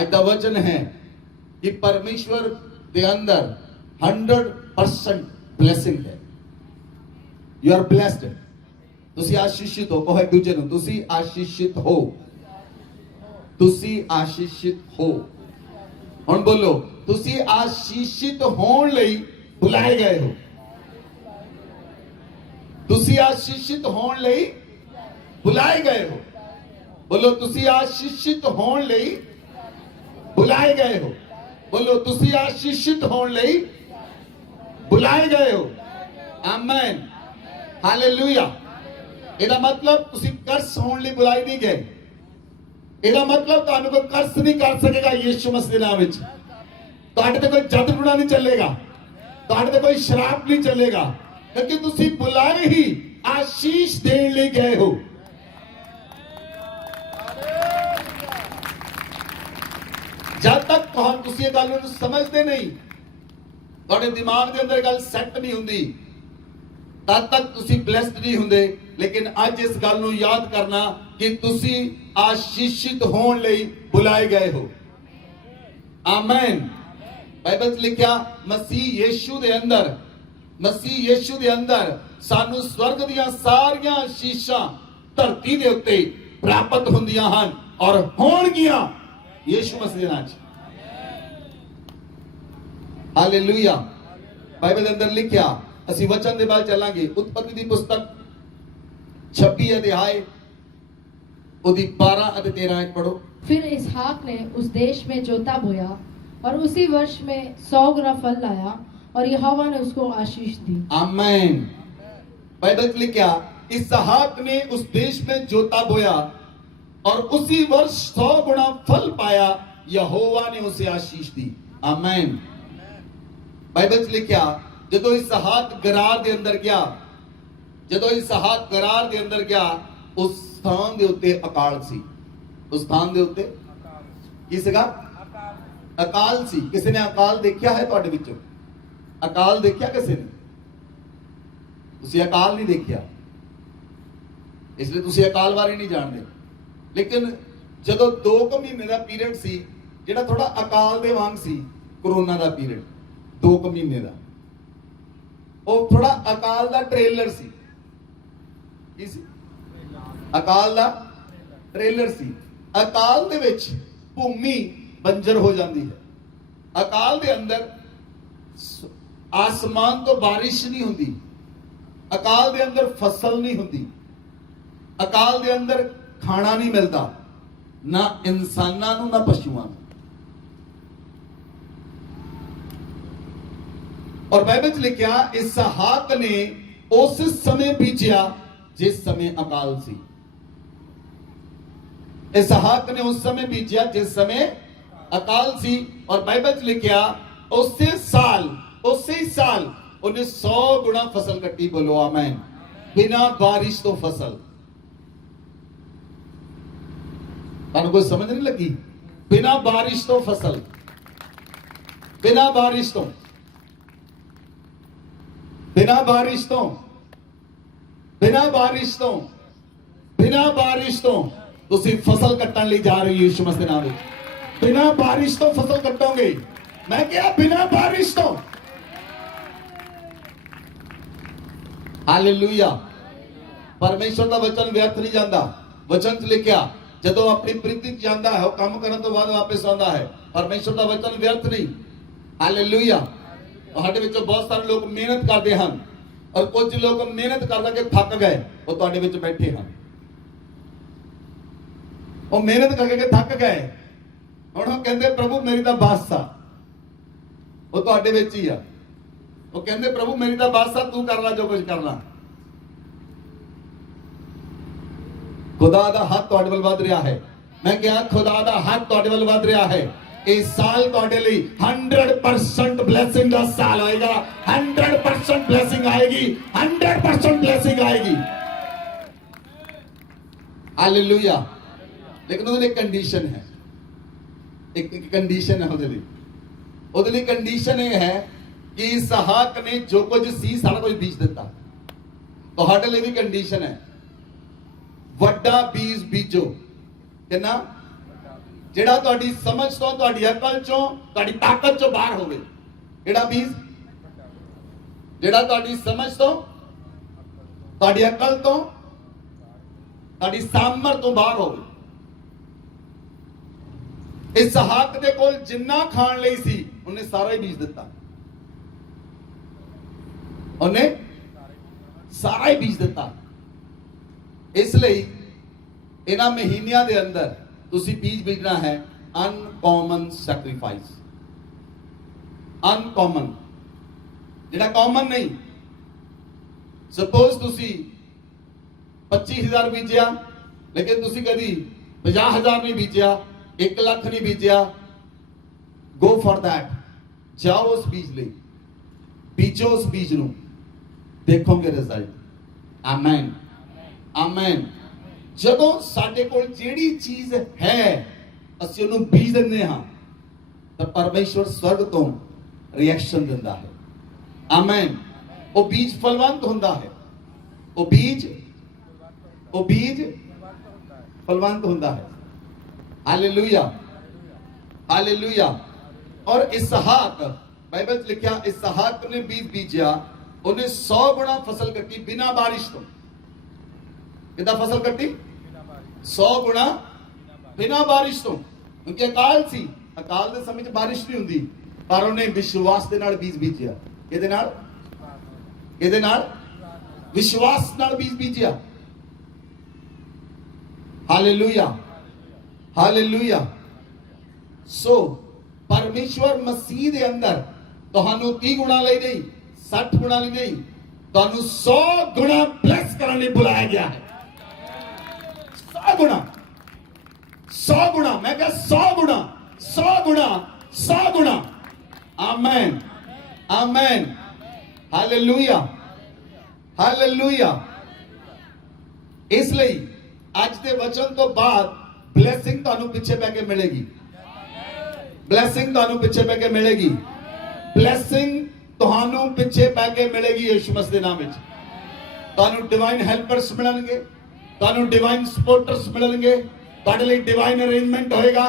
ਅੱਜ ਦਾ ਵਚਨ ਹੈ ਕਿ ਪਰਮੇਸ਼ਵਰ ਦੇ ਅੰਦਰ 100% ਬਲੇਸਿੰਗ ਹੈ। You are blessed. ਤੁਸੀਂ ਆਸ਼ੀਸ਼ਿਤ ਹੋ। ਕਹੋ ਇੱਕ ਦੂਜੇ ਨੂੰ, ਤੁਸੀਂ ਆਸ਼ੀਸ਼ਿਤ ਹੋ। ਤੁਸੀਂ ਆਸ਼ੀਸ਼ਿਤ ਹੋ। ਹੁਣ ਬੋਲੋ, ਤੁਸੀਂ ਆਸ਼ੀਸ਼ਿਤ ਹੋਣ ਲਈ ਬੁਲਾਏ ਗਏ ਹੋ। ਤੁਸੀਂ ਆਸ਼ੀਸ਼ਿਤ ਹੋਣ ਲਈ ਬੁਲਾਏ ਗਏ ਹੋ। ਬੋਲੋ, ਤੁਸੀਂ ਆਸ਼ੀਸ਼ਿਤ ਹੋਣ ਲਈ ਬੁਲਾਏ ਗਏ ਹੋ। ਬੋਲੋ, ਤੁਸੀਂ ਆਸ਼ੀਸ਼ਿਤ ਹੋਣ ਲਈ ਬੁਲਾਏ ਗਏ ਹੋ। Amen, hallelujah. ਇਹਦਾ ਮਤਲਬ ਤੁਸੀਂ ਕਰਸ ਹੋਣ ਲਈ ਬੁਲਾਏ ਨਹੀਂ ਗਏ। ਇਹਦਾ ਮਤਲਬ ਤੁਹਾਨੂੰ ਕੋਈ ਕਰਸ ਨਹੀਂ ਕਰ ਸਕੇਗਾ ਯੀਸ਼ੂ ਮਸੀਹ ਦੇ ਨਾਮ ਵਿੱਚ। ਤੁਹਾਡੇ ਤੇ ਕੋਈ ਜਦ ਟੁਣਾ ਨਹੀਂ ਚੱਲੇਗਾ, ਤੁਹਾਡੇ ਤੇ ਕੋਈ ਸ਼ਰਾਪ ਨਹੀਂ ਚੱਲੇਗਾ, ਕਿਉਂਕਿ ਤੁਸੀਂ ਬੁਲਾਏ ਹੀ ਆਸ਼ੀਸ਼ ਦੇਣ ਲਈ ਗਏ ਹੋ। ਜਦ ਤੱਕ ਤੁਸੀਂ ਇਹ ਗੱਲ ਨੂੰ ਸਮਝਦੇ ਨਹੀਂ, ਤੁਹਾਡੇ ਦਿਮਾਗ ਦੇ ਅੰਦਰ ਇਹ ਗੱਲ ਸੈੱਟ ਨਹੀਂ ਹੁੰਦੀ, ਤਦ ਤੱਕ ਤੁਸੀਂ ਬਲੈਸਡ ਨਹੀਂ ਹੁੰਦੇ। ਲੇਕਿਨ ਅੱਜ ਇਸ ਗੱਲ ਨੂੰ ਯਾਦ ਕਰਨਾ ਕਿ ਤੁਸੀਂ ਆਸ਼ੀਸ਼ਿਤ ਹੋਣ ਲਈ ਬੁਲਾਏ ਗਏ ਹੋ। ਆਮੇਨ। ਬਾਈਬਲ 'ਚ ਲਿਖਿਆ, ਮਸੀਹ ਯੀਸ਼ੂ ਦੇ ਅੰਦਰ, ਮਸੀਹ ਯੀਸ਼ੂ ਦੇ ਅੰਦਰ ਸਾਨੂੰ ਸਵਰਗ ਦੀਆਂ ਸਾਰੀਆਂ ਆਸ਼ੀਸ਼ਾਂ ਧਰਤੀ ਦੇ ਉੱਤੇ ਪ੍ਰਾਪਤ ਹੁੰਦੀਆਂ ਹਨ ਔਰ ਹੋਣਗੀਆਂ ਯੀਸ਼ੂ ਮਸੀਹ ਦੇ ਨਾਮ 'ਚ। ਹਾਲੇਲੂਇਆ। ਬਾਈਬਲ ਦੇ ਅੰਦਰ ਲਿਖਿਆ, ਅਸੀਂ ਵਚਨ ਦੇ ਬਾਅਦ ਚੱਲਾਂਗੇ। ਉਤਪਤੀ ਦੀ ਪੁਸਤਕ 26 ਅਧਿਆय ਉਹਦੀ 12 ਅਤੇ 13 ਪढ़ो। फिर इसहाक ने उस देश में जोता बोया और उसी वर्ष में 100 गुना फल लाया और यहोवा ने उसको आशीष दी। आमीन। बाइबल में लिखा, इसहाक ने उस देश में जोता बोया और उसी वर्ष 100 गुना फल पाया, यहोवा ने उसे आशीष दी। आमीन। बाइबल में लिखा, ਜਦੋਂ इसहाक ਗਰਾਰ ਦੇ ਅੰਦਰ ਗਿਆ, ਜਦੋਂ इसहाक ਗਰਾਰ ਦੇ ਅੰਦਰ ਗਿਆ, ਉਸ ਸਥਾਨ ਦੇ ਉੱਤੇ ਅਕਾਲ ਸੀ। ਉਸ ਸਥਾਨ ਦੇ ਉੱਤੇ ਕੀ ਸੀਗਾ? ਅਕਾਲ ਸੀ। ਕਿਸੇ ਨੇ ਅਕਾਲ ਦੇਖਿਆ ਹੈ ਤੁਹਾਡੇ ਵਿੱਚੋਂ? ਅਕਾਲ ਦੇਖਿਆ ਕਿਸੇ ਨੇ? ਤੁਸੀਂ ਅਕਾਲ ਨਹੀਂ ਦੇਖਿਆ, ਇਸ ਲਈ ਤੁਸੀਂ ਅਕਾਲ ਬਾਰੇ ਨਹੀਂ ਜਾਣਦੇ। ਲੇਕਿਨ ਜਦੋਂ 2 ਮਹੀਨੇ ਦਾ ਪੀਰੀਅਡ ਸੀ, ਜਿਹੜਾ ਥੋੜਾ ਅਕਾਲ ਦੇ ਵਾਂਗ ਸੀ, ਕਰੋਨਾ ਦਾ ਪੀਰੀਅਡ 2 ਮਹੀਨੇ ਦਾ, ਉਹ ਥੋੜਾ ਅਕਾਲ ਦਾ ਟ੍ਰੇਲਰ ਸੀ। ਕੀ ਸੀ? ਅਕਾਲ ਦਾ ਟ੍ਰੇਲਰ ਸੀ। ਅਕਾਲ ਦੇ ਵਿੱਚ ਭੂਮੀ ਬੰਜਰ ਹੋ ਜਾਂਦੀ ਹੈ। ਅਕਾਲ ਦੇ ਅੰਦਰ ਆਸਮਾਨ ਤੋਂ ਬਾਰਿਸ਼ ਨਹੀਂ ਹੁੰਦੀ। ਅਕਾਲ ਦੇ ਅੰਦਰ ਫਸਲ ਨਹੀਂ ਹੁੰਦੀ। ਅਕਾਲ ਦੇ ਅੰਦਰ ਖਾਣਾ ਨਹੀਂ ਮਿਲਦਾ, ਨਾ ਇਨਸਾਨਾਂ ਨੂੰ ਨਾ ਪਸ਼ੂਆਂ ਨੂੰ। और बाइबल में लिखा, इसहाक ने उस समय बीजा जिस समय अकाल सी। इसहाक ने उस समय बीजा जिस समय अकाल सी। और बाइबल में लिखा, उसी साल उन्हें 100 गुना फसल कटी। बोलो आमीन। बिना बारिश तो फसल। तानू कोई समझ नहीं लगी? बिना बारिश तो फसल, बिना बारिश तो, बिना बारिश तो, बिना बारिश तो, बिना बारिश तो ਤੁਸੀਂ फसल कट्टन ਲਈ ਜਾ ਰਹੇ ਹੋ ਯीशु मसीह नाम में। बिना बारिश तो फसल कट्टोगे। मैं क्या? बिना बारिश तो। हालेलुया। परमेश्वर ਦਾ ਵਚਨ ਵਿਅਰਥ ਨਹੀਂ ਜਾਂਦਾ। ਵਚਨ 'ਚ ਲਿਖਿਆ, ਜਦੋਂ ਆਪਣੀ ਪ੍ਰੀਤੀ 'ਚ ਜਾਂਦਾ ਹੈ, ਉਹ ਕੰਮ ਕਰਨ ਤੋਂ ਬਾਅਦ ਵਾਪਸ ਆਉਂਦਾ ਹੈ। ਪਰਮੇਸ਼ਵਰ ਦਾ ਵਚਨ ਵਿਅਰਥ ਨਹੀਂ। ਹਾਲੇਲੂਇਆ। ਤੁਹਾਡੇ ਵਿੱਚੋਂ ਬਹੁਤ ਸਾਰੇ ਲੋਕ ਮਿਹਨਤ ਕਰਦੇ ਹਨ ਔਰ ਕੁਝ ਲੋਕ ਮਿਹਨਤ ਕਰ ਕਰਕੇ ਥੱਕ ਗਏ। ਉਹ ਤੁਹਾਡੇ ਵਿੱਚ ਬੈਠੇ ਹਨ, ਉਹ ਮਿਹਨਤ ਕਰਕੇ ਥੱਕ ਗਏ। ਹੁਣ ਉਹ ਕਹਿੰਦੇ, ਪ੍ਰਭੂ ਮੇਰੀ ਤਾਂ ਬੱਸ ਆ। ਉਹ ਤੁਹਾਡੇ ਵਿੱਚ ਹੀ ਆ। ਉਹ ਕਹਿੰਦੇ, ਪ੍ਰਭੂ ਮੇਰੀ ਤਾਂ ਬੱਸ ਆ, ਤੂੰ ਕਰ ਲੈ ਜੋ ਕੁਝ ਕਰਨਾ। ਖੁਦਾ ਦਾ ਹੱਥ ਤੁਹਾਡੇ ਵੱਲ ਵੱਧ ਰਿਹਾ ਹੈ। ਮੈਂ ਕਿਹਾ, ਖੁਦਾ ਦਾ ਹੱਥ ਤੁਹਾਡੇ ਵੱਲ ਵੱਧ ਰਿਹਾ ਹੈ। इस साल ਤੁਹਾਡੇ ਲਈ 100% ब्लेसिंग ਦਾ ਸਾਲ ਆਏਗਾ। 100% ब्लेसिंग आएगी, 100% ब्लेसिंग आएगी। हालेलुया। लेकिन ਉਹਦੇ ਲਈ ਕੰਡੀਸ਼ਨ ਹੈ। ਇੱਕ ਕੰਡੀਸ਼ਨ ਹੈ ਉਹਦੇ ਲਈ ਕੰਡੀਸ਼ਨ ਇਹ ਹੈ ਕਿ इसहाक ਨੇ ਜੋ ਕੁਝ ਸੀ ਸਾਰਾ ਕੁਝ ਬੀਜ ਦਿੱਤਾ। ਤੁਹਾਡੇ ਲਈ ਵੀ ਕੰਡੀਸ਼ਨ ਹੈ, ਵੱਡਾ ਬੀਜ ਬੀਜੋ। ਕਿੰਨਾ? ਜਿਹੜਾ ਤੁਹਾਡੀ ਸਮਝ ਤੋਂ, ਤੁਹਾਡੀ ਅਕਲ ਚੋਂ, ਤੁਹਾਡੀ ਤਾਕਤ ਚੋਂ ਬਾਹਰ ਹੋਵੇ। ਕਿਹੜਾ ਬੀਜ? ਜਿਹੜਾ ਤੁਹਾਡੀ ਸਮਝ ਤੋਂ, ਤੁਹਾਡੀ ਅਕਲ ਤੋਂ, ਤੁਹਾਡੀ ਸਾਮਰਥ ਤੋਂ ਬਾਹਰ ਹੋਵੇ। ਇਸਹਾਕ ਦੇ ਕੋਲ ਜਿੰਨਾ ਖਾਣ ਲਈ ਸੀ ਉਹਨੇ ਸਾਰਾ ਹੀ ਬੀਜ ਦਿੱਤਾ। ਉਹਨੇ ਸਾਰਾ ਹੀ ਬੀਜ ਦਿੱਤਾ। ਇਸ ਲਈ ਇਹਨਾਂ ਮਹੀਨਿਆਂ ਦੇ ਅੰਦਰ ਤੁਸੀਂ ਬੀਜ ਬੀਜਣਾ ਹੈ ਅਨਕੋਮਨ ਸੈਕਰੀਫਾਈਸ। ਅਨਕੋਮਨ, ਜਿਹੜਾ ਕਾਮਨ ਨਹੀਂ। ਸਪੋਜ਼ ਤੁਸੀਂ 25,000 ਬੀਜਿਆ, ਲੇਕਿਨ ਤੁਸੀਂ ਕਦੀ 50,000 ਨਹੀਂ ਬੀਜਿਆ, 1 ਲੱਖ ਨਹੀਂ ਬੀਜਿਆ। ਗੋ ਫॉर दैट, ਜਾਓ ਉਸ ਬੀਜ ਲਈ, ਬੀਜੋ ਉਸ ਬੀਜ ਨੂੰ, ਦੇਖੋਗੇ ਰਿਜ਼ਲਟ। Amen, amen. ਜਦੋਂ ਸਾਡੇ ਕੋਲ ਜਿਹੜੀ ਚੀਜ਼ ਹੈ ਅਸੀਂ ਉਹਨੂੰ ਬੀਜ ਦਿੰਦੇ ਹਾਂ ਤਾਂ ਪਰਮੇਸ਼ਵਰ ਸਵਰਗ ਤੋਂ ਰਿਐਕਸ਼ਨ ਦਿੰਦਾ ਹੈ। ਆਮੇਨ। ਉਹ ਬੀਜ ਫਲਵੰਤ ਹੁੰਦਾ ਹੈ। ਉਹ ਬੀਜ ਫਲਵੰਤ ਹੁੰਦਾ ਹੈ। Hallelujah, hallelujah. और इसहाक, बाइबल च लिखा, इसहाक ने बीज बीजा, उन्हें 100 गुना फसल कटी बिना बारिश तो। कितना फसल कटी? 100 गुना बिना बारिश तो। क्योंकि अकाल सी, अकाल दे समय च बारिश नहीं हुंदी, पर उन्हें विश्वास दे नाल बीज बीजिया। किहदे नाल? किहदे नाल? विश्वास नाल बीज बीजिया। Hallelujah, hallelujah. सो परमेश्वर मसीह दे अंदर ਤੁਹਾਨੂੰ 30 ਗੁਣਾ ਲਈ ਨਹੀਂ, 60 ਗੁਣਾ ਲਈ ਨਹੀਂ, ਤੁਹਾਨੂੰ 100 ਗੁਣਾ ਬਲੈਸ ਕਰਨ ਲਈ ਬੁਲਾਇਆ ਗਿਆ ਹੈ। 100 ਗੁਣਾ, 100 ਗੁਣਾ। ਮੈਂ ਕਿਹਾ 100 ਗੁਣਾ, 100 ਗੁਣਾ, 100 ਗੁਣਾ। Amen, amen. Hallelujah, hallelujah. ਇਸ ਲਈ ਅੱਜ ਦੇ ਵਚਨ ਤੋਂ ਬਾਅਦ ਬਲੇਸਿੰਗ ਤੁਹਾਨੂੰ ਪਿੱਛੇ ਪੈ ਕੇ ਮਿਲੇਗੀ। ਬਲੇਸਿੰਗ ਤੁਹਾਨੂੰ ਪਿੱਛੇ ਪੈ ਕੇ ਮਿਲੇਗੀ। ਬਲੇਸਿੰਗ ਤੁਹਾਨੂੰ ਪਿੱਛੇ ਪੈ ਕੇ ਮਿਲੇਗੀ ਯਿਸੂ ਮਸੀਹ ਦੇ ਨਾਮ ਵਿੱਚ। ਤੁਹਾਨੂੰ ਡਿਵਾਈਨ ਹੈਲਪਰਸ ਮਿਲਣਗੇ, ਤੁਹਾਨੂੰ ਡਿਵਾਈਨ ਸਪੋਰਟਰਸ ਮਿਲਣਗੇ, ਤੁਹਾਡੇ ਲਈ ਡਿਵਾਈਨ ਅਰੇਂਜਮੈਂਟ ਹੋਏਗਾ।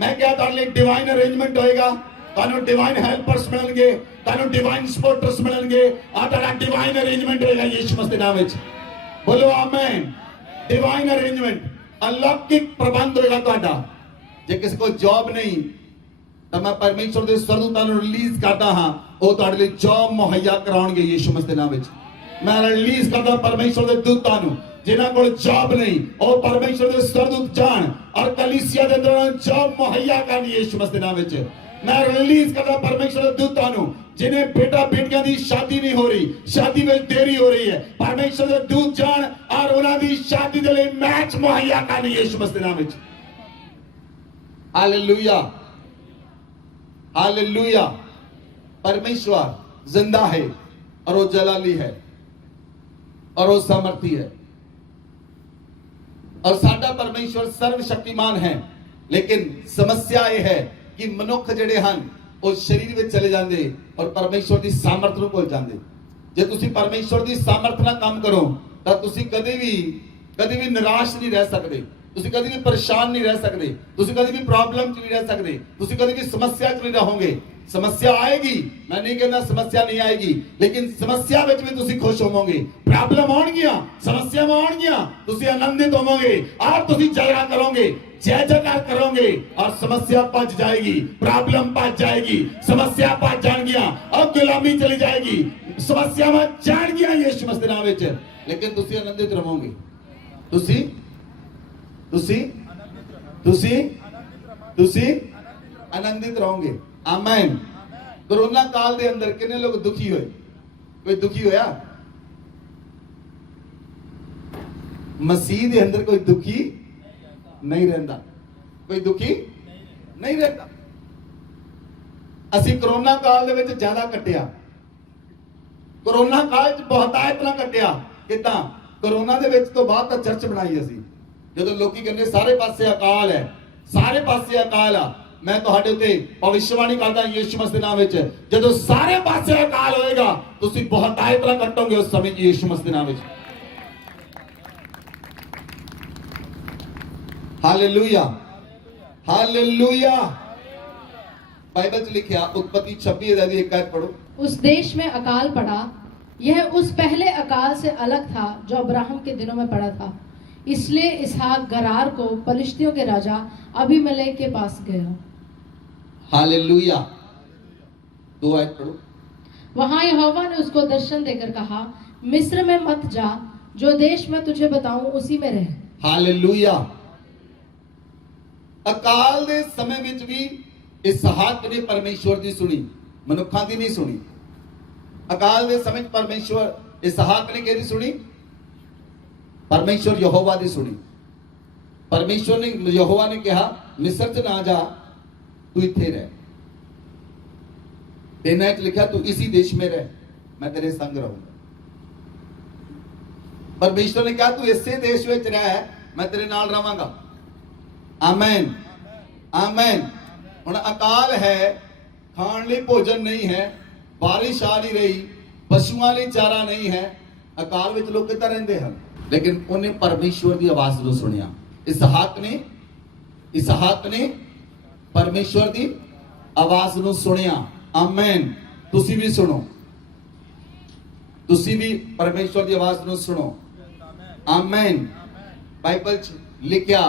ਮੈਂ ਕਿਹਾ ਤੁਹਾਡੇ ਲਈ ਡਿਵਾਈਨ ਅਰੇਂਜਮੈਂਟ ਹੋਏਗਾ, ਤੁਹਾਨੂੰ ਡਿਵਾਈਨ ਹੈਲਪਰਸ ਮਿਲਣਗੇ, ਤੁਹਾਨੂੰ ਡਿਵਾਈਨ ਸਪੋਰਟਰਸ ਮਿਲਣਗੇ, ਆ ਤੁਹਾਡਾ ਡਿਵਾਈਨ ਅਰੇਂਜਮੈਂਟ ਹੋਏਗਾ ਯਿਸੂ ਮਸੀਹ ਦੇ ਨਾਮ ਵਿੱਚ। ਬੋਲੋ ਆਮੇਨ। ਡਿਵਾਈਨ ਅਰੇਂਜਮੈਂਟ, अलौकिक प्रबंध होगा ਤੁਹਾਡਾ। ਜੇ ਕਿਸੇ ਕੋਲ ਜੌਬ ਨਹੀਂ ਤਾਂ ਮੈਂ ਪਰਮੇਸ਼ਵਰ ਦੇ ਸਵਰਦੂਤਾਂ ਨੂੰ ਰਿਲੀਜ਼ ਕਰਦਾ ਹਾਂ, ਉਹ ਤੁਹਾਡੇ ਲਈ ਜੌਬ ਮੁਹੱਈਆ ਕਰਾਉਣਗੇ ਯਿਸੂ ਮਸੀਹ ਦੇ ਨਾਮ ਵਿੱਚ। ਮੈਂ ਰਿਲੀਜ਼ ਕਰਦਾ ਪਰਮੇਸ਼ਵਰ ਦੇ ਦੂਤਾਂ ਨੂੰ, ਜਿਨ੍ਹਾਂ ਕੋਲ ਜੌਬ ਨਹੀਂ ਉਹ ਪਰਮੇਸ਼ਵਰ ਦੇ ਸਵਰਦੂਤ ਜਾਣ ਔਰ ਕਲੀਸਿਆ ਦੇ ਅੰਦਰ ਜੌਬ ਮੁਹੱਈਆ ਕਰਨ ਯਿਸੂ ਮਸੀਹ ਦੇ ਨਾਮ ਵਿੱਚ। मैं रिलीज करता परमेश्वर के दूतां नु, जिन्हें बेटा बेटियां दी शादी नहीं हो रही, शादी में देरी हो रही है, परमेश्वर के दूत जान और उन्हां दी शादी दे लई मैच मुहैया करन यीशु मसीह दे नाम विच। Hallelujah, hallelujah. परमेश्वर जिंदा है और वो जलाली है और वो सामर्थी है और साडा परमेश्वर सर्वशक्तिमान है। लेकिन समस्या यह है कि मनुख ਜਿਹੜੇ ਹਨ ਉਹ ਸਰੀਰ ਵਿੱਚ ਚਲੇ ਜਾਂਦੇ ਔਰ ਪਰਮੇਸ਼ਵਰ ਦੀ ਸਾਮਰਥ ਨੂੰ ਭੁੱਲ ਜਾਂਦੇ। ਜੇ ਤੁਸੀਂ ਪਰਮੇਸ਼ਵਰ ਦੀ ਸਾਮਰਥ ਨਾਲ ਕੰਮ ਕਰੋ ਤਾਂ ਤੁਸੀਂ ਕਦੇ ਵੀ ਨਿਰਾਸ਼ ਨਹੀਂ ਰਹਿ ਸਕਦੇ, ਤੁਸੀਂ ਕਦੇ ਵੀ ਪਰੇਸ਼ਾਨ ਨਹੀਂ ਰਹਿ ਸਕਦੇ, ਤੁਸੀਂ ਕਦੇ ਵੀ ਪ੍ਰੋਬਲਮ 'ਚ ਨਹੀਂ ਰਹਿ ਸਕਦੇ, ਤੁਸੀਂ ਕਦੇ ਵੀ ਸਮੱਸਿਆ 'ਚ ਨਹੀਂ ਰਹੋਗੇ। समस्या आएगी, मैं नहीं कहना समस्या नहीं आएगी, लेकिन समस्या में भी खुश होवोगे। प्रॉब्लम आउणगियां, समस्या आउणगियां, तुसी आनंदित होवोगे और तुसी जया करोगे, जय जयकार करोगे और समस्या भज जाएगी, प्रॉब्लम भज जाएगी, समस्या भज जाएगी और गुलामी चली जाएगी, समस्यावां जाणगियां यीशु मसीह नाम विच। लेकिन तुसी आनंदित रहोगे, तुसी तुसी तुसी तुसी आनंदित रहोगे। आमेन। कोरोना काल के अंदर कितने लोग दुखी हुए? कोई दुखी होया? मसीह के अंदर कोई दुखी नहीं रहता, कोई दुखी नहीं रहता। असी कोरोना काल दे विच ज्यादा कटिया, कोरोना काल च बहुतायत ना कटिया। किदां? कोरोना दे विच तो बाद तां चर्च बनाई असी, जदों लोकी कहंदे सारे पासे अकाल है, सारे पासे अकाल आ। मैं तुहाडे उत्ते भविष्यवाणी करदा यीशु मसीह दे नाम विच, जदों सारे पासे अकाल होएगा तुसीं बहुतायत ना कटोगे उस समय यीशु मसीह दे नाम विच। Hallelujah, hallelujah. बाइबल च लिखा उत्पत्ति 26 अध्याय की 1 आयत पढ़ो। उस देश में अकाल पड़ा, यह उस पहले अकाल से अलग था जो अब्राहम के दिनों में पड़ा था। इसलिए इसहाक गरार को पलिश्तियों के राजा अबीमेलेक के पास गया। हालेलुया। 2 आयत पढ़ो। वहां यहोवा ने उसको दर्शन देकर कहा, मिस्र में मत जा, जो देश मैं तुझे बताऊं उसी में रह। हालेलुया। अकाल दे समय विच भी इसहाक ने परमेश्वर दी सुनी, मनुखां दी नहीं सुनी। अकाल दे समय परमेश्वर इसहाक ने किहदी सुनी? परमेश्वर यहोवा दी सुनी। परमेश्वर ने यहोवा ने कहा मिस्र च ना जा, तू इत्थे रह। तेना च लिखा तू इसी देश में रह, मैं तेरे संग रहूंगा। परमेश्वर ने कहा तू इसे देश में रह, मैं तेरे नाल रहांगा। आमेन आमेन। हुण अकाल है, खाण लई भोजन नहीं है, बारिश आ नहीं रही, पशुआं लई चारा नहीं है। अकाल विच लोग किद्दां रहिंदे हन, लेकिन उन्हें परमेश्वर की आवाज नूं सुनिया। इसहाक ने परमेश्वर की आवाज नूं सुनिया। आमेन। तुसी भी सुनो, तुसी भी परमेश्वर की आवाज नूं सुनो। आमेन। बाइबल च लिखिया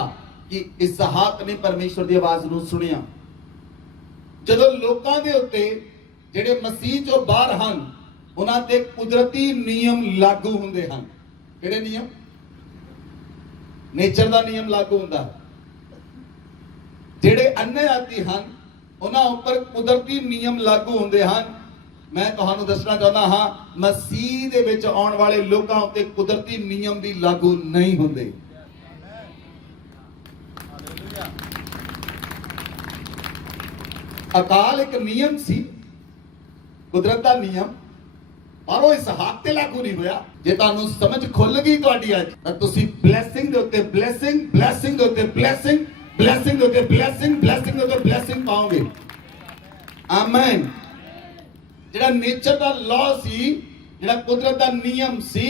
कि इसहाक ने परमेश्वर की आवाज नूं सुनिया। ਜਦੋਂ ਲੋਕਾਂ ਦੇ ਉੱਤੇ ਜਿਹੜੇ ਮਸੀਹ ਚੋਂ ਬਾਹਰ ਹਨ, ਉਹਨਾਂ ਤੇ ਕੁਦਰਤੀ ਨਿਯਮ ਲਾਗੂ ਹੁੰਦੇ ਹਨ। ਕਿਹੜੇ ਨਿਯਮ? ਨੇਚਰ ਦਾ ਨਿਯਮ ਲਾਗੂ ਹੁੰਦਾ। ਜਿਹੜੇ ਅੰਨੇ ਆਤੀ ਹਨ, ਉਹਨਾਂ ਉੱਪਰ ਕੁਦਰਤੀ ਨਿਯਮ ਲਾਗੂ ਹੁੰਦੇ ਹਨ। ਮੈਂ ਤੁਹਾਨੂੰ ਦੱਸਣਾ ਚਾਹੁੰਦਾ ਹਾਂ, ਮਸੀਹ ਦੇ ਵਿੱਚ ਆਉਣ ਵਾਲੇ ਲੋਕਾਂ ਉੱਤੇ ਕੁਦਰਤੀ ਨਿਯਮ ਵੀ ਲਾਗੂ ਨਹੀਂ ਹੁੰਦੇ। अकाल एक नियम सी, कुदरत का नियम, पर वो इसहाक ते लागू नहीं होया। जे तुहानू समझ खुल गई तुहाडी अज, तां तुसी ब्लैसिंग दे उत्ते ब्लैसिंग, ब्लैसिंग दे उत्ते ब्लैसिंग, ब्लैसिंग दे उत्ते ब्लैसिंग, ब्लैसिंग दे उत्ते ब्लैसिंग पाओगे। आमीन। जेड़ा नेचर दा लॉ सी, जेड़ा कुदरत दा नियम सी,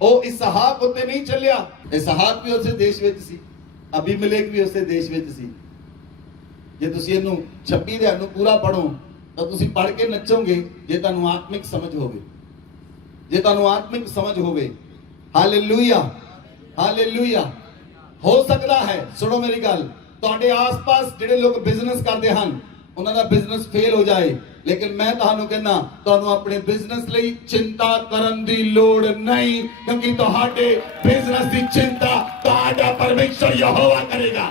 वो इसहाक उत्ते नहीं चलिया। इसहाक भी उसे देश विच सी, अबीमेलेक भी उसे देश विच सी। जे तुसी इहनू 26 अध्याय नू पूरा पढ़ो तो तुसी पढ़ के नचोगे, जे तुहानू आत्मिक समझ होवे, जे तुहानू आत्मिक समझ होवे। Hallelujah hallelujah. हो सकता है, सुनो मेरी गल, तुहाडे आस-पास जिहड़े लोग बिजनेस करते हैं उन्हां दा बिजनेस फेल हो जाए, लेकिन मैं तुहानू कहना तुहानू अपने बिजनेस लई चिंता करन दी लोड़ नहीं, क्योंकि तुहाडे बिजनेस दी चिंता तुहाडा परमेश्वर यहोवा करेगा।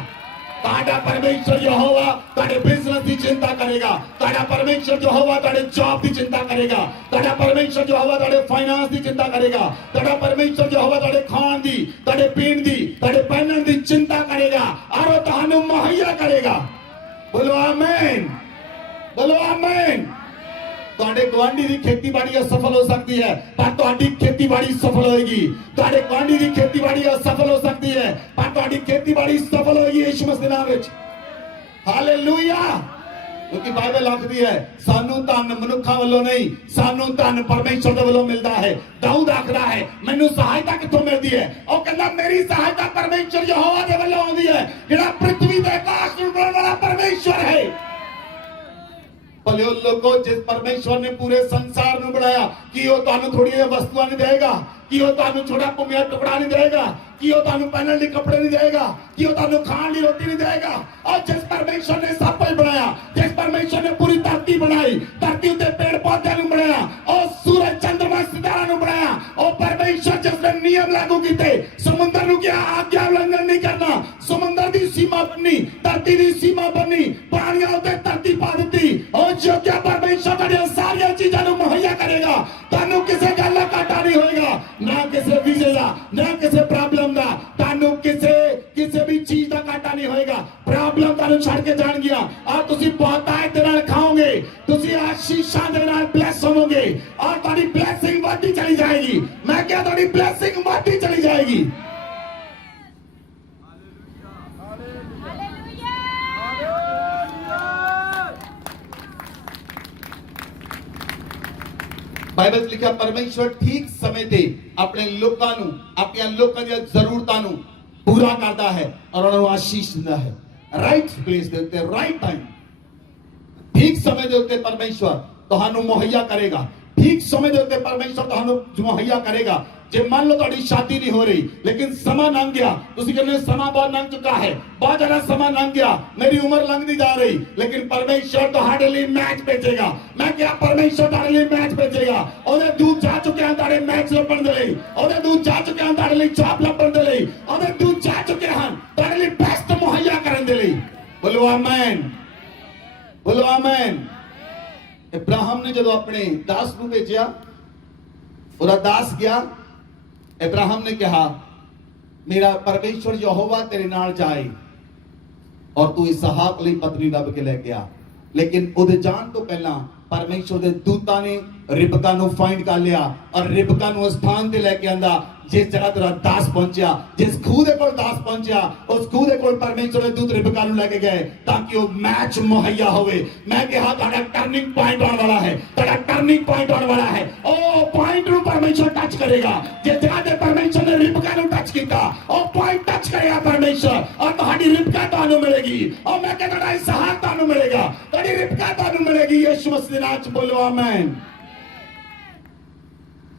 ताड़ा परमेश्वर यहोवा ताड़े बिजनेस की चिंता करेगा। ताड़ा परमेश्वर यहोवा ताड़े जॉब की चिंता करेगा। ताड़ा परमेश्वर यहोवा ताड़े फाइनेंस की चिंता करेगा। ताड़ा परमेश्वर यहोवा ताड़े खान दी, ताड़े पीण दी, ताड़े पहनण दी चिंता करेगा और तुहानू मुहैया करेगा। बोलो आमीन, बोलो आमीन। तुहाडे गवांढी दी खेतीबाड़ी असफल हो सकती है, पर तुहाडी खेतीबाड़ी सफल होएगी। तुहाडे गवांढी दी खेतीबाड़ी असफल हो सकती है, पर तुहाडी खेतीबाड़ी सफल होएगी यीशु मसीह नाम विच। हालेलुया। क्योंकि बाइबल आखदी है सानू धन मनुखा वालों नहीं, सानू धन परमेश्वर दे वालों मिलदा है। दाऊद आखदा है मैनू सहायता कित्थों मिलदी है? ओ कहंदा मेरी सहायता परमेश्वर यहोवा दे वालों आउंदी है, जेड़ा पृथ्वी ते आकाश नूं बनाउण वाला परमेश्वर है। भले लोगों, जिस परमेश्वर ने पूरे संसार में बनाया, कि वो तुहानू थोड़ी वस्तुआं नहीं देगा, कि वो तुहानू छोटा भुमिया टुकड़ा नहीं देगा, कि वो तुहानू पहनने लिए कपड़े नहीं देगा, कि वो तुहानू खाने लिए रोटी नहीं देगा। और जिस परमेश्वर ने सब कुछ बनाया, जिस परमेश्वर ने पूरी धरती बनाई, धरती उत्ते पेड़ पौधे नूं बनाया, और सूरज चंद्रमा सितारा नूं बनाया, और परमेश्वर जिसने नियम लागू कीते, समुद्र नूं क्या आज्ञा उल्लंघन नहीं करना, समुद्र दी सीमा बन्नी, धरती दी सीमा बन्नी, पानियां उत्ते धरती पा दित्ती। और जो क्या परमेश्वर तुहाडियां सारियां चीजां नूं मुहैया करेगा, तुहानू किसी गल दा घाटा नहीं होएगा, ना किसी वीजे दा, ना किसी प्रॉब्लम दा, तुहानू किसी भी चीज दा घाटा नहीं होएगा। प्रॉब्लम तुहानू छड़ के जाणगियां, और तुसी बहुतायत दे नाल खाओगे, तुसी आशीषां दे नाल ब्लेस होवोगे, और तुहाडी ब्लेसिंग बढ़ती चली जाएगी। मैं क्या तुहाडी ब्लेसिंग बढ़ती चली जाएगी। बाइबल लिखा परमेश्वर ठीक समय ते अपने लोकां नूं, अपने लोकां दी जरूरतां नूं पूरा करता है और उन्हां नूं आशीष दिंदा है। ਰਾਈਟ ਪਲੇਸ ਦੇ ਉੱਤੇ ਰਾਈਟ ਟਾਈਮ ਠੀਕ ਸਮੇਂ ਦੇ ਉੱਤੇ ਪਰਮੇਸ਼ਵਰ ਤੁਹਾਨੂੰ ਮੁਹੱਈਆ ਕਰੇਗਾ ਠੀਕ ਸਮੇਂ ਦੇ ਉੱਤੇ ਪਰਮੇਸ਼ਵਰ ਤੁਹਾਨੂੰ ਮੁਹੱਈਆ ਕਰੇਗਾ ਜੇ ਮੰਨ ਲਓ ਤੁਹਾਡੀ ਸ਼ਾਦੀ ਨਹੀਂ ਹੋ ਰਹੀ ਲੇਕਿਨ ਸਮਾਂ ਲੰਘ ਗਿਆ ਤੁਸੀਂ ਕਹਿੰਦੇ ਸਮਾਂ ਬਹੁਤ ਲੰਘ ਚੁੱਕਾ ਹੈ ਬਹੁਤ ਜ਼ਿਆਦਾ ਸਮਾਂ ਲੰਘ ਗਿਆ ਮੇਰੀ ਉਮਰ ਲੰਘਦੀ ਜਾ ਰਹੀ ਲੇਕਿਨ ਪਰਮੇਸ਼ਵਰ ਤੁਹਾਡੇ ਲਈ ਮੈਚ ਭੇਜੇਗਾ ਮੈਂ ਕਿਹਾ ਪਰਮੇਸ਼ਵਰ ਤੁਹਾਡੇ ਲਈ ਮੈਚ ਭੇਜੇਗਾ ਉਹਦੇ ਦੂਤ ਜਾ ਚੁੱਕੇ ਹਨ ਤੁਹਾਡੇ ਮੈਚ ਲੱਭਣ ਦੇ ਲਈ ਉਹਦੇ ਦੂਤ ਜਾ ਚੁੱਕੇ ਹਨ ਤੁਹਾਡੇ ਲਈ ਚਾਪ ਲੱਭਣ ਦੇ ਲਈ ਉਹਦੇ ਦੂਤ ਜਾ ਚੁੱਕੇ ਹਨ ਤੁਹਾਡੇ ਲਈ ਬੈਸਟ ਮੁਹੱਈਆ ਕਰਨ ਦੇ ਲਈ ਬੋਲੋ ਆਮੇਨ ਬੋਲੋ ਆਮੇਨ ਇਬਰਾਹਿਮ ਨੇ ਜਦੋਂ ਆਪਣੇ ਦਾਸ ਨੂੰ ਭੇਜਿਆ ਉਹਦਾ ਦਾਸ ਗਿਆ इब्राहिम ने कहा मेरा परमेश्वर यहोवा तेरे नाल जाए और तू इसहाक लई पत्नी लभ के लेके आ लेकिन ओदे जान तो पहला परमेश्वर दे दूतां ने रिबका नु फाइंड कर लिया और रिबका नु स्थान ते लेके आंदा जिस जगह तेरा दास पहुंचा जिस खूह दे कोल दास पहुंचा उस खूह दे कोल परमेश्वर दे दूत रिबका नु लेके गए ताकि वो मैच मुहैया होवे मैं कहा ਤੁਹਾਡਾ टर्निंग पॉइंट आने वाला है ਤੁਹਾਡਾ टर्निंग पॉइंट आने वाला है ओ पॉइंट नु परमेश्वर टच करेगा जिस जगह ते परमेश्वर ने रिबका नु टच कीता ओ पॉइंट टच करेगा परमेश्वर और ਤੁਹਾਡੀ रिबका ਤੁਹਾਨੂੰ मिलेगी और मैं कहता हूं इसहाक ਤੁਹਾਨੂੰ मिलेगा ਤੁਹਾਡੀ रिबका ਤੁਹਾਨੂੰ मिलेगी यीशु मसीह दे नाम च बोलो आमीन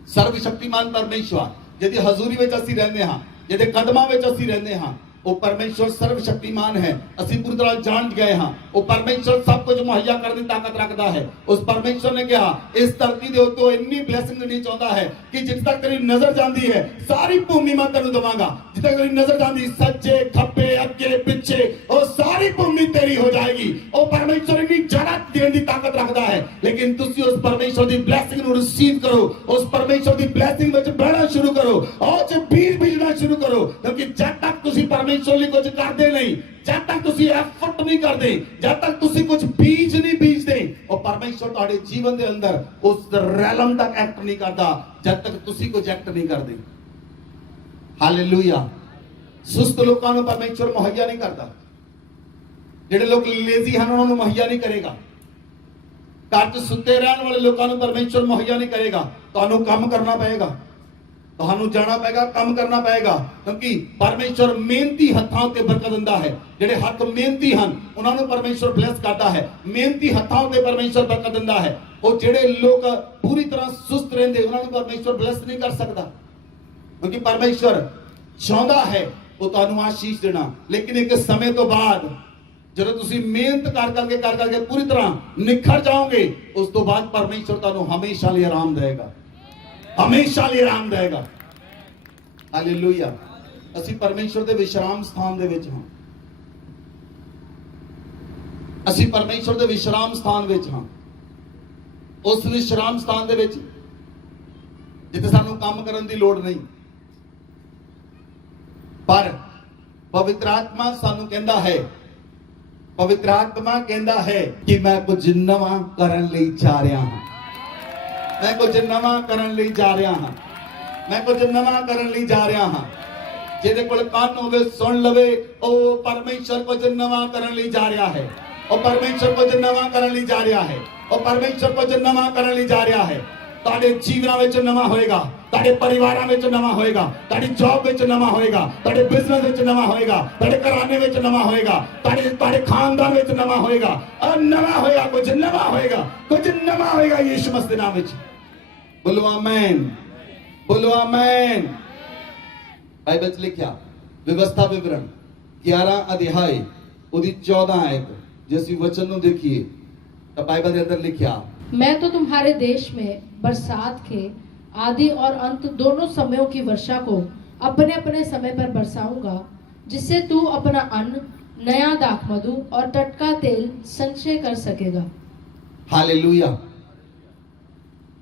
सर्वशक्तिमान परमेश्वर यदि हजूरी ਵਿੱਚ ਅਸੀਂ ਰਹਿੰਦੇ ਹਾਂ ਜਿਹਦੇ ਕਦਮਾਂ ਵਿੱਚ ਅਸੀਂ ਰਹਿੰਦੇ ਹਾਂ ਉਹ ਪਰਮੇਸ਼ਵਰ ਸਰਵ ਸ਼ਕਤੀਮਾਨ ਹੈ ਅਸੀਂ ਪੂਰੀ ਤਰ੍ਹਾਂ ਜਾਣ ਗਏ ਹਾਂ ਉਹ ਪਰਮੇਸ਼ਵਰ ਸਭ ਕੁਝ ਮੁਹੱਈਆ ਕਰਨ ਦੀ ਤਾਕਤ ਰੱਖਦਾ ਹੈ ਉਸ ਪਰਮੇਸ਼ਵਰ ਨੇ ਕਿਹਾ ਇਸ ਧਰਤੀ ਦੇ ਉੱਤੇ ਇੰਨੀ ਬਲੇਸਿੰਗ ਦੇਣੀ ਚਾਹੁੰਦਾ ਹੈ ਕਿ ਜਿੱਥੇ ਤੱਕ ਤੇਰੀ ਨਜ਼ਰ ਜਾਂਦੀ ਹੈ ਸਾਰੀ ਭੂਮੀ ਮੈਂ ਤੈਨੂੰ ਦਵਾਂਗਾ ਜਿੱਥੇ ਤੱਕ ਤੇਰੀ ਨਜ਼ਰ ਜਾਂਦੀ ਸੱਜੇ ਖੱਬੇ ਅੱਗੇ ਪਿੱਛੇ ਉਹ ਸਾਰੀ ਭੂਮੀ ਤੇਰੀ ਹੋ ਜਾਏਗੀ ਉਹ ਪਰਮੇਸ਼ਵਰ ਇੰਨੀ ਜ਼ਿਆਦਾ ਦੇਣ ਦੀ ਤਾਕਤ ਰੱਖਦਾ ਹੈ ਲੇਕਿਨ ਤੁਸੀਂ ਉਸ ਪਰਮੇਸ਼ਵਰ ਦੀ ਬਲੇਸਿੰਗ ਨੂੰ ਰਿਸੀਵ ਕਰੋ ਉਸ ਪਰਮੇਸ਼ਵਰ ਦੀ ਬਲੇਸਿੰਗ ਵਿੱਚ ਬਹਿਣਾ ਸ਼ੁਰੂ ਕਰੋ ਉਹ ਚ ਬੀਜ ਬੀਜਣਾ ਸ਼ੁਰੂ ਕਰੋ ਕਿਉਂਕਿ ਜਦ ਤੱਕ ਤੁਸੀਂ परमेश्वर लिए कुछ करते नहीं जब तक तुसी एफर्ट नहीं करते जब तक तुसी कुछ बीज नहीं बीजते और परमेश्वर तुम्हारे जीवन के अंदर उस रैलम तक एक्ट नहीं करता जब तक तुसी कुछ एक्ट नहीं करते हालेलुया सुस्त लोगों को परमेश्वर मुहैया नहीं करता ਜਿਹੜੇ ਲੋਕ ਲੇਜ਼ੀ ਹਨ ਉਹਨਾਂ ਨੂੰ ਮੁਹੱਈਆ ਨਹੀਂ ਕਰੇਗਾ ਘਰ 'ਚ ਸੁੱਤੇ ਰਹਿਣ ਵਾਲੇ ਲੋਕਾਂ ਨੂੰ ਪਰਮੇਸ਼ਵਰ ਮੁਹੱਈਆ ਨਹੀਂ ਕਰੇਗਾ ਤੁਹਾਨੂੰ ਕੰਮ ਕਰਨਾ ਪਏਗਾ ਤੁਹਾਨੂੰ ਜਾਣਾ ਪਏਗਾ ਕੰਮ ਕਰਨਾ ਪਏਗਾ ਕਿਉਂਕਿ ਪਰਮੇਸ਼ਵਰ ਮਿਹਨਤੀ ਹੱਥਾਂ ਉੱਤੇ ਬਰਕਤ ਦਿੰਦਾ ਹੈ ਜਿਹੜੇ ਹੱਥ ਮਿਹਨਤੀ ਹਨ ਉਹਨਾਂ ਨੂੰ ਪਰਮੇਸ਼ਵਰ ਬਲੈਸ ਕਰਦਾ ਹੈ ਮਿਹਨਤੀ ਹੱਥਾਂ ਉੱਤੇ ਪਰਮੇਸ਼ਵਰ ਬਰਕਤ ਦਿੰਦਾ ਹੈ ਉਹ ਜਿਹੜੇ ਲੋਕ ਪੂਰੀ ਤਰ੍ਹਾਂ ਸੁਸਤ ਰਹਿੰਦੇ ਉਹਨਾਂ ਨੂੰ ਪਰਮੇਸ਼ਵਰ ਬਲੈਸ ਨਹੀਂ ਕਰ ਸਕਦਾ ਕਿਉਂਕਿ ਪਰਮੇਸ਼ਵਰ ਚਾਹੁੰਦਾ ਹੈ ਉਹ ਤੁਹਾਨੂੰ ਆਸ਼ੀਸ਼ ਦੇਣਾ ਲੇਕਿਨ ਇੱਕ ਸਮੇਂ ਤੋਂ ਬਾਅਦ ਜਦੋਂ ਤੁਸੀਂ ਮਿਹਨਤ ਕਰ ਕਰਕੇ ਪੂਰੀ ਤਰ੍ਹਾਂ ਨਿਖਰ ਜਾਓਗੇ ਉਸ ਤੋਂ ਬਾਅਦ ਪਰਮੇਸ਼ਵਰ ਤੁਹਾਨੂੰ ਹਮੇਸ਼ਾ ਲਈ ਆਰਾਮ ਦੇਗਾ ਹਮੇਸ਼ਾ ਲਈ ਆਰਾਮ ਦੇਗਾ ਹਾਲੇਲੂਇਆ ਅਸੀਂ ਪਰਮੇਸ਼ਵਰ ਦੇ ਵਿਸ਼ਰਾਮ ਸਥਾਨ ਦੇ ਵਿੱਚ ਹਾਂ ਅਸੀਂ ਪਰਮੇਸ਼ਵਰ ਦੇ ਵਿਸ਼ਰਾਮ ਸਥਾਨ ਵਿੱਚ ਹਾਂ ਉਸ ਵਿਸ਼ਰਾਮ ਸਥਾਨ ਦੇ ਵਿੱਚ ਜਿੱਥੇ ਸਾਨੂੰ ਕੰਮ ਕਰਨ ਦੀ ਲੋੜ ਨਹੀਂ ਪਰ ਪਵਿੱਤਰ ਆਤਮਾ ਸਾਨੂੰ ਕਹਿੰਦਾ ਹੈ ਪਵਿੱਤਰ ਆਤਮਾ ਕਹਿੰਦਾ ਹੈ ਕਿ ਮੈਂ ਕੁਝ ਨਵਾਂ ਕਰਨ ਲਈ ਜਾ ਰਿਹਾ ਹਾਂ मैं कुछ नवा करन लई जा रहा हां मैं कुछ नवा करन लई जा रहा हां ਜਿਹਦੇ ਕੋਲ ਕੰਨ ਹੋਵੇ ਸੁਣ ਲਵੇ ਉਹ ਪਰਮੇਸ਼ਰ ਕੁਝ ਨਵਾਂ ਕਰਨ ਲਈ ਜਾ ਰਿਹਾ ਹੈ ਉਹ ਪਰਮੇਸ਼ਰ ਕੁਝ ਨਵਾਂ ਕਰਨ ਲਈ ਜਾ ਰਿਹਾ ਹੈ ਉਹ ਪਰਮੇਸ਼ਰ ਕੁਝ ਨਵਾਂ ਕਰਨ ਲਈ ਜਾ ਰਿਹਾ ਹੈ ਤੁਹਾਡੇ ਜੀਵਨਾਂ ਵਿੱਚ ਨਵਾਂ ਹੋਏਗਾ ਤੁਹਾਡੇ ਪਰਿਵਾਰਾਂ ਵਿੱਚ ਨਵਾਂ ਹੋਏਗਾ ਤੁਹਾਡੀ ਜੌਬ ਵਿੱਚ ਨਵਾਂ ਹੋਏਗਾ ਤੁਹਾਡੇ ਬਿਜ਼ਨਸ ਵਿੱਚ ਨਵਾਂ ਹੋਏਗਾ ਤੁਹਾਡੇ ਘਰਾਣੇ ਵਿੱਚ ਨਵਾਂ ਹੋਏਗਾ ਤੁਹਾਡੇ ਖਾਨਦਾਨ ਵਿੱਚ ਨਵਾਂ ਹੋਏਗਾ ਨਵਾਂ ਹੋਏਗਾ ਕੁਝ ਨਵਾਂ ਹੋਏਗਾ ਯੀਸ਼ੂ ਮਸੀਹ ਦੇ ਨਾਮ ਵਿੱਚ बोलो आमीन बोलो आमीन बाइबल च लिखा व्यवस्था विवरण 11 अध्याय ਉਹਦੀ 14 आयत ਜੇ ਅਸੀਂ वचन ਨੂੰ देखिए ਤਾਂ बाइबल ਦੇ अंदर लिखा मैं तो तुम्हारे देश में बरसात के आदि और अंत दोनों समयों की वर्षा को अपने अपने समय पर बरसाऊंगा जिससे तू अपना अन्न नया दाखमधु और टटका तेल संचय कर सकेगा हालेलुया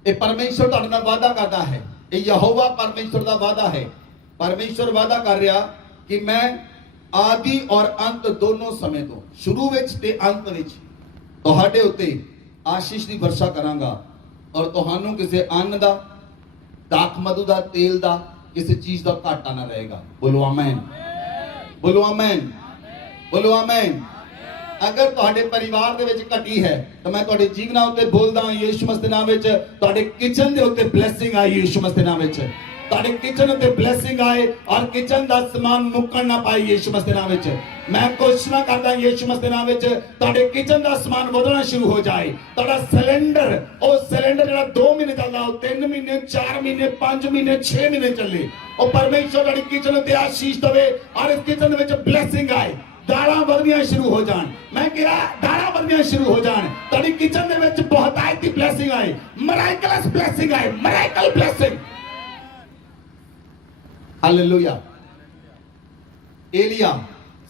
ਇਹ ਪਰਮੇਸ਼ਰ ਤੁਹਾਡੇ ਨਾਲ ਵਾਅਦਾ ਕਰਦਾ ਹੈ ਇਹ ਯਹੋਵਾ ਪਰਮੇਸ਼ਰ ਦਾ ਵਾਅਦਾ ਹੈ ਪਰਮੇਸ਼ਰ ਵਾਅਦਾ ਕਰ ਰਿਹਾ ਕਿ ਮੈਂ ਆਦਿ ਔਰ ਅੰਤ ਦੋਨੋਂ ਸਮੇਂ ਤੋਂ ਸ਼ੁਰੂ ਵਿੱਚ ਤੇ ਅੰਤ ਵਿੱਚ ਤੁਹਾਡੇ ਉੱਤੇ ਆਸ਼ੀਸ਼ ਦੀ ਵਰਸ਼ਾ ਕਰਾਂਗਾ ਔਰ ਤੁਹਾਨੂੰ ਕਿਸੇ ਅੰਨ ਦਾ ਦਾਖਮਧੂ ਦਾ ਤੇਲ ਦਾ ਕਿਸੇ ਚੀਜ਼ ਦਾ ਘਾਟਾ ਨਾ ਰਹੇਗਾ ਬੋਲੋ ਆਮੇਨ ਬੋਲੋ ਆਮੇਨ ਬੋਲੋ ਆਮੇਨ अगर ਤੁਹਾਡੇ ਪਰਿਵਾਰ ਦੇ ਵਿੱਚ ਘਟੀ ਹੈ ਤਾਂ ਮੈਂ ਤੁਹਾਡੇ ਜੀਵਨਾਂ ਉੱਤੇ ਬੋਲਦਾ ਹਾਂ ਯੀਸ਼ੂ ਮਸੀਹ ਦੇ ਨਾਮ ਵਿੱਚ ਤੁਹਾਡੇ ਕਿਚਨ ਦੇ ਉੱਤੇ ਬਲੇਸਿੰਗ ਆਈ ਯੀਸ਼ੂ ਮਸੀਹ ਦੇ ਨਾਮ ਵਿੱਚ ਤੁਹਾਡੇ ਕਿਚਨ ਤੇ ਬਲੇਸਿੰਗ ਆਏ ਔਰ ਕਿਚਨ ਦਾ ਸਮਾਨ ਮੁੱਕਣ ਨਾ ਪਾਏ ਯਿਸੂ ਮਸੀਹ ਦੇ ਨਾਮ ਵਿੱਚ। ਮੈਂ ਘੋਸ਼ਣਾ ਕਰਦਾ ਯਿਸੂ ਮਸੀਹ ਦੇ ਨਾਮ ਵਿੱਚ ਤੁਹਾਡੇ ਕਿਚਨ ਦਾ ਸਮਾਨ ਵਧਣਾ ਸ਼ੁਰੂ ਹੋ ਜਾਏ। ਤੁਹਾਡਾ ਸਿਲੰਡਰ, ਉਹ ਸਿਲੰਡਰ ਜਿਹੜਾ 2 ਮਹੀਨੇ ਚੱਲਦਾ, ਉਹ 3 ਮਹੀਨੇ, 4 ਮਹੀਨੇ, 5 ਮਹੀਨੇ, 6 ਮਹੀਨੇ ਚੱਲੇ। ਉਹ ਪਰਮੇਸ਼ਰ ਤੁਹਾਡੀ ਕਿਚਨ ਤੇ ਆਸ਼ੀਸ਼ ਦੇਵੇ ਔਰ ਇਸ ਕਿਚਨ ਵਿੱਚ ਬਲੇਸਿੰਗ ਆਏ। ਦਾਲਾਂ ਵਧਣੀਆਂ ਸ਼ੁਰੂ ਹੋ ਜਾਣ। ਮੈਂ ਕਿਹਾ ਦਾਲਾਂ ਵਧਣੀਆਂ ਸ਼ੁਰੂ ਹੋ ਜਾਣ। ਤੁਹਾਡੀ ਕਿਚਨ ਦੇ ਵਿੱਚ ਬਹੁਤਾਇਤ ਦੀ ਬਲੇਸਿੰਗ ਆਏ, ਮਿਰਾਕਲਸ ਬਲੇਸਿੰਗ ਆਏ, ਮਿਰਾਕਲ ਬਲੇਸਿੰਗ। ਹਾਲੇਲੂਇਆ। ਏਲੀਆ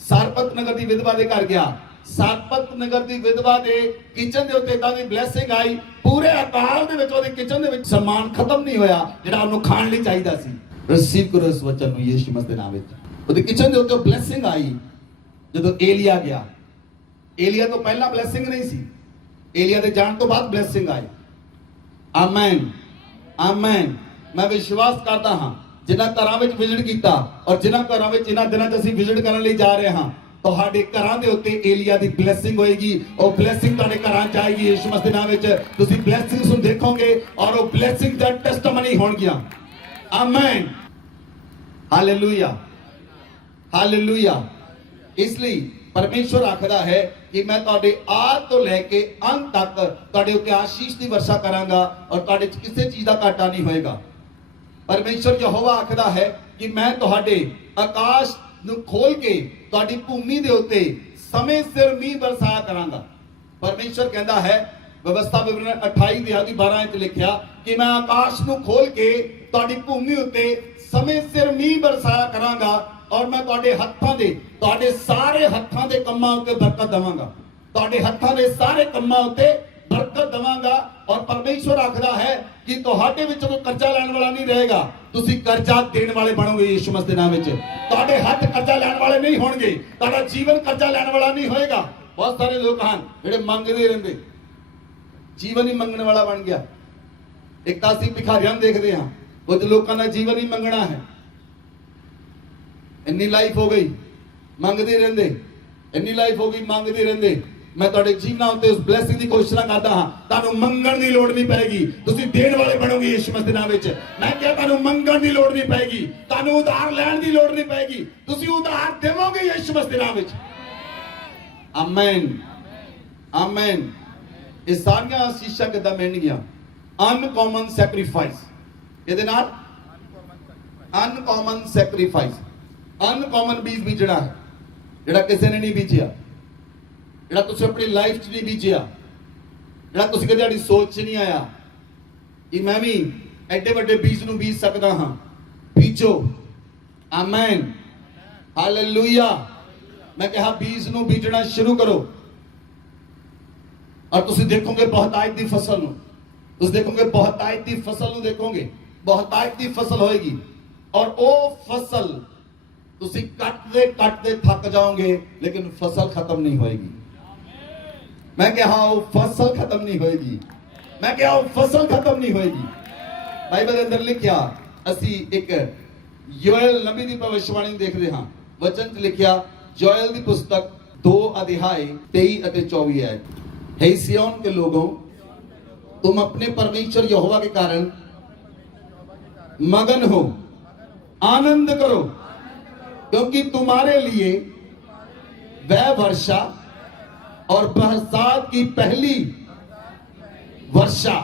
ਸਾਰਪਤ ਨਗਰ ਦੀ ਵਿਧਵਾ ਦੇ ਘਰ ਗਿਆ। ਸਾਰਪਤ ਨਗਰ ਦੀ ਵਿਧਵਾ ਦੇ ਕਿਚਨ ਦੇ ਉੱਤੇ ਤਾਂ ਦੀ ਬਲੇਸਿੰਗ ਆਈ। ਪੂਰੇ ਅਕਾਲ ਦੇ ਵਿੱਚ ਉਹਦੇ ਕਿਚਨ ਦੇ ਵਿੱਚ ਸਮਾਨ ਖਤਮ ਨਹੀਂ ਹੋਇਆ ਜਿਹੜਾ ਉਹਨੂੰ ਖਾਣ ਲਈ ਚਾਹੀਦਾ ਸੀ। ਰਿਸੀਵ ਕਰੋ ਇਸ ਵਚਨ ਨੂੰ ਯਿਸੂ ਮਸੀਹ ਦੇ ਨਾਮ ਵਿੱਚ। ਉਹਦੇ ਕਿਚਨ ਦੇ ਉੱਤੇ ਬਲੇਸਿੰਗ ਆਈ ਜਦੋਂ ਏਲੀਆ ਗਿਆ। ਏਲੀਆ ਤੋਂ ਪਹਿਲਾਂ ਬਲੇਸਿੰਗ ਨਹੀਂ ਸੀ, ਏਲੀਆ ਦੇ ਜਾਣ ਤੋਂ ਬਾਅਦ ਬਲੇਸਿੰਗ ਆਈ। Amen, amen. ਮੈਂ ਵਿਸ਼ਵਾਸ ਕਰਦਾ ਹਾਂ ਜਿਨ੍ਹਾਂ ਘਰਾਂ ਵਿੱਚ ਵਿਜ਼ਿਟ ਕੀਤਾ ਔਰ ਜਿਨ੍ਹਾਂ ਘਰਾਂ ਵਿੱਚ ਇਹਨਾਂ ਦਿਨਾਂ 'ਚ ਅਸੀਂ ਵਿਜ਼ਿਟ ਕਰਨ ਲਈ ਜਾ ਰਹੇ ਹਾਂ, ਤੁਹਾਡੇ ਘਰਾਂ ਦੇ ਉੱਤੇ ਏਲੀਆ ਦੀ ਬਲੇਸਿੰਗ ਹੋਏਗੀ। ਉਹ ਬਲੇਸਿੰਗ ਤੁਹਾਡੇ ਘਰਾਂ 'ਚ ਆਏਗੀ ਯਿਸੂ ਮਸੀਹ ਦੇ ਨਾਮ ਵਿੱਚ। ਤੁਸੀਂ ਬਲੇਸਿੰਗਸ ਨੂੰ ਦੇਖੋਗੇ ਔਰ ਉਹ ਬਲੇਸਿੰਗ ਦਾ ਟੈਸਟਮਨੀ ਹੋਣਗੀਆਂ। Amen, hallelujah, hallelujah. ਇਸ ਲਈ ਪਰਮੇਸ਼ਵਰ ਆਖਦਾ ਹੈ ਕਿ ਮੈਂ ਤੁਹਾਡੇ ਆਦ ਤੋਂ ਲੈ ਕੇ ਅੰਤ ਤੱਕ ਤੁਹਾਡੇ ਉੱਤੇ ਆਸ਼ੀਸ਼ ਦੀ ਵਰਸ਼ਾ ਕਰਾਂਗਾ ਔਰ ਤੁਹਾਡੇ 'ਚ ਕਿਸੇ ਚੀਜ਼ ਦਾ ਘਾਟਾ ਨਹੀਂ ਹੋਏਗਾ। ਪਰਮੇਸ਼ਵਰ ਯਹੋਵਾ ਆਖਦਾ ਹੈ ਕਿ ਮੈਂ ਤੁਹਾਡੇ ਆਕਾਸ਼ ਨੂੰ ਖੋਲ ਕੇ ਤੁਹਾਡੀ ਭੂਮੀ ਦੇ ਉੱਤੇ ਸਮੇਂ ਸਿਰ ਮੀਂਹ ਬਰਸਾਇਆ ਕਰਾਂਗਾ। ਪਰਮੇਸ਼ਵਰ ਕਹਿੰਦਾ ਹੈ, ਵਿਵਸਥਾ ਵਿਵਰਣ 28 ਦੇ ਆਦੀ 12 ਵਿੱਚ ਲਿਖਿਆ ਕਿ ਮੈਂ ਆਕਾਸ਼ ਨੂੰ ਖੋਲ ਕੇ ਤੁਹਾਡੀ ਭੂਮੀ ਉੱਤੇ ਸਮੇਂ ਸਿਰ ਮੀਂਹ ਬਰਸਾਇਆ ਕਰਾਂਗਾ ਔਰ ਮੈਂ ਤੁਹਾਡੇ ਹੱਥਾਂ ਦੇ, ਤੁਹਾਡੇ ਸਾਰੇ ਹੱਥਾਂ ਦੇ ਕੰਮਾਂ ਉੱਤੇ ਬਰਕਤ ਦੇਵਾਂਗਾ। ਤੁਹਾਡੇ ਹੱਥਾਂ ਦੇ ਸਾਰੇ ਕੰਮਾਂ ਉੱਤੇ ਬਰਕਤ ਦੇਵਾਂਗਾ। ਔਰ ਪਰਮੇਸ਼ਵਰ ਆਖਦਾ ਹੈ ਕਿ ਤੁਹਾਡੇ ਵਿੱਚ ਕੋਈ ਕਰਜ਼ਾ ਲੈਣ ਵਾਲਾ ਨਹੀਂ ਰਹੇਗਾ, ਤੁਸੀਂ ਕਰਜ਼ਾ ਦੇਣ ਵਾਲੇ ਬਣੋਗੇ ਯਿਸੂ ਮਸੀਹ ਦੇ ਨਾਮ ਵਿੱਚ। ਤੁਹਾਡੇ ਹੱਥ ਕਰਜ਼ਾ ਲੈਣ ਵਾਲੇ ਨਹੀਂ ਹੋਣਗੇ, ਤੁਹਾਡਾ ਜੀਵਨ ਕਰਜ਼ਾ ਲੈਣ ਵਾਲਾ ਨਹੀਂ ਹੋਏਗਾ। ਬਹੁਤ ਸਾਰੇ ਲੋਕ ਹਨ ਜਿਹੜੇ ਮੰਗਦੇ ਰਹਿੰਦੇ, ਜੀਵਨ ਹੀ ਮੰਗਣ ਵਾਲਾ ਬਣ ਗਿਆ। ਇੱਕ ਤਾਂ ਅਸੀਂ ਭਿਖਾਰੀਆਂ ਨੂੰ ਦੇਖਦੇ ਹਾਂ, ਕੁਝ ਲੋਕਾਂ ਦਾ ਜੀਵਨ ਹੀ ਮੰਗਣਾ ਹੈ। ਇੰਨੀ ਲਾਈਫ ਹੋ ਗਈ ਮੰਗਦੇ ਰਹਿੰਦੇ, ਇੰਨੀ ਲਾਈਫ ਹੋ ਗਈ ਮੰਗਦੇ ਰਹਿੰਦੇ। ਮੈਂ ਤੁਹਾਡੇ ਜੀਵਨਾਂ ਉੱਤੇ ਉਸ ਬਲੇਸਿੰਗ ਦੀ ਘੋਸ਼ਣਾ ਕਰਦਾ ਹਾਂ, ਤੁਹਾਨੂੰ ਮੰਗਣ ਦੀ ਲੋੜ ਨਹੀਂ ਪਏਗੀ, ਤੁਸੀਂ ਦੇਣ ਵਾਲੇ ਬਣੋਗੇ ਯਿਸੂ ਮਸੀਹ ਦੇ ਨਾਮ ਵਿੱਚ। ਮੈਂ ਕਿਹਾ ਤੁਹਾਨੂੰ ਮੰਗਣ ਦੀ ਲੋੜ ਨਹੀਂ ਪਏਗੀ, ਤੁਹਾਨੂੰ ਉਧਾਰ ਲੈਣ ਦੀ ਲੋੜ ਨਹੀਂ ਪਏਗੀ, ਤੁਸੀਂ ਉਧਾਰ ਦੇਵੋਗੇ ਯਿਸੂ ਮਸੀਹ ਦੇ ਨਾਮ ਵਿੱਚ। Amen, amen. ਇਹ ਸਾਰੀਆਂ ਆਸ਼ੀਸ਼ਾਂ ਕਿੱਦਾਂ ਮਿਲਣਗੀਆਂ? ਅਨਕਾਮਨ ਸੈਕਰੀਫਾਈਸ। ਇਹਦੇ ਨਾਲ ਅਨਕਾਮਨ ਸੈਕਰੀਫਾਈਸ। ਅਨਕਾਮਨ ਬੀਜ ਬੀਜਣਾ ਹੈ ਜਿਹੜਾ ਕਿਸੇ ਨੇ ਨਹੀਂ ਬੀਜਿਆ, ਜਿਹੜਾ ਤੁਸੀਂ ਆਪਣੀ ਲਾਈਫ 'ਚ ਨਹੀਂ ਬੀਜਿਆ, ਜਿਹੜਾ ਤੁਸੀਂ ਕਦੇ ਤੁਹਾਡੀ ਸੋਚ 'ਚ ਨਹੀਂ ਆਇਆ ਕਿ ਮੈਂ ਵੀ ਐਡੇ ਵੱਡੇ ਬੀਜ ਨੂੰ ਬੀਜ ਸਕਦਾ ਹਾਂ। ਬੀਜੋ। Amen, hallelujah. ਮੈਂ ਕਿਹਾ ਬੀਜ ਨੂੰ ਬੀਜਣਾ ਸ਼ੁਰੂ ਕਰੋ ਔਰ ਤੁਸੀਂ ਦੇਖੋਗੇ ਬਹੁਤਾਇਤ ਦੀ ਫਸਲ ਨੂੰ। ਤੁਸੀਂ ਦੇਖੋਗੇ ਬਹੁਤਾਇਤ ਦੀ ਫਸਲ ਨੂੰ, ਦੇਖੋਗੇ ਬਹੁਤਾਇਤ ਦੀ ਫਸਲ ਹੋਏਗੀ ਔਰ ਉਹ ਫਸਲ ਤੁਸੀਂ ਕੱਟਦੇ ਕੱਟਦੇ ਥੱਕ ਜਾਓਗੇ ਲੇਕਿਨ ਫਸਲ ਖਤਮ ਨਹੀਂ ਹੋਏਗੀ। ਮੈਂ ਕਿਹਾ ਉਹ ਫਸਲ ਖਤਮ ਨਹੀਂ ਹੋਏਗੀ। ਮੈਂ ਕਿਹਾ ਉਹ ਫਸਲ ਖਤਮ ਨਹੀਂ ਹੋਏਗੀ। ਬਾਈਬਲ ਦੇ ਅੰਦਰ ਲਿਖਿਆ, ਅਸੀਂ ਇੱਕ ਯੋਇਲ ਨਬੀ ਦੀ ਭਵਿਸ਼ਵਾਣੀ ਦੇਖਦੇ ਹਾਂ। ਵਚਨ 'ਚ ਲਿਖਿਆ, ਯੋਇਲ ਦੀ ਪੁਸਤਕ 2 अध्याय 23 ਅਤੇ 24 है। हे सिय्योन के लोगों, तुम अपने परमेश्वर यहोवा के कारण मगन हो, आनंद करो, क्योंकि तुम्हारे लिए वह वर्षा और बरसात की पहली वर्षा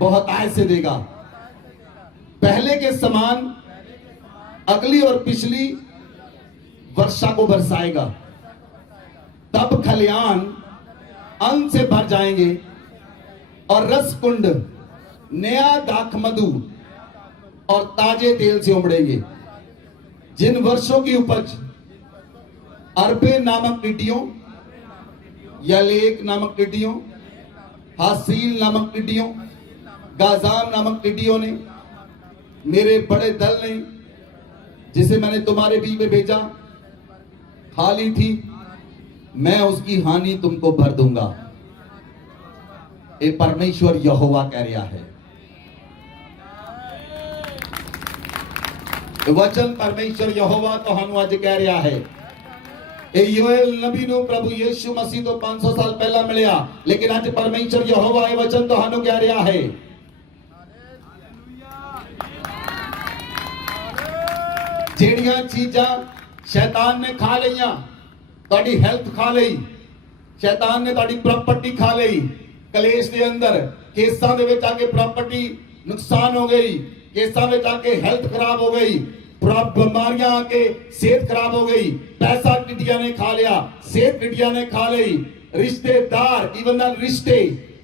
बहुतायत से देगा। पहले के समान अगली और पिछली वर्षा को बरसाएगा। तब खलियान अन्न से भर जाएंगे और रस कुंड नया दाख मधु और ताजे तेल से उमड़ेंगे। जिन वर्षों की उपज अरबे नामक टिड्डियों, यलेक नामक टिड्डियों, हासील नामक टिड्डियों, गाजाम नामक टिड्डियों ने, मेरे बड़े दल ने, जिसे मैंने तुम्हारे बीच में भेजा, खा ली थी, मैं उसकी हानि तुमको भर दूंगा। ये परमेश्वर यहोवा कह रहा है। वचन परमेश्वर यहोवा ਤੁਹਾਨੂੰ ਅੱਜ ਕਹਿ ਰਿਹਾ ਹੈ। ਇਹ ਯੋਇਲ ਨਬੀ ਨੂੰ ਪ੍ਰਭੂ ਯਿਸੂ ਮਸੀਹ ਤੋਂ 500 ਸਾਲ ਪਹਿਲਾਂ ਮਿਲਿਆ, ਲੇਕਿਨ ਅੱਜ ਪਰਮੇਸ਼ਰ ਯਹੋਵਾ ਇਹ ਵਚਨ ਤੁਹਾਨੂੰ ਕਹਿ ਰਿਹਾ ਹੈ। ਜਿਹੜੀਆਂ ਚੀਜ਼ਾਂ ਸ਼ੈਤਾਨ ਨੇ ਖਾ ਲਈਆਂ, ਤੁਹਾਡੀ ਹੈਲਥ ਖਾ ਲਈ, ਸ਼ੈਤਾਨ ਨੇ ਤੁਹਾਡੀ ਪ੍ਰਾਪਰਟੀ ਖਾ ਲਈ, ਕਲੇਸ਼ ਦੇ ਅੰਦਰ ਕੇਸਾਂ ਦੇ ਵਿੱਚ ਆ ਕੇ ਪ੍ਰਾਪਰਟੀ ਨੁਕਸਾਨ ਹੋ ਗਈ, ਕੇਸਾਂ ਵਿੱਚ ਆ ਕੇ ਹੈਲਥ ਖਰਾਬ ਹੋ ਗਈ, बीमारियां आके सेहत खराब हो गई, पैसा टिड्डियां ने खा लिया, सेहत टिड्डियां ने खा ली, रिश्तेदार इवन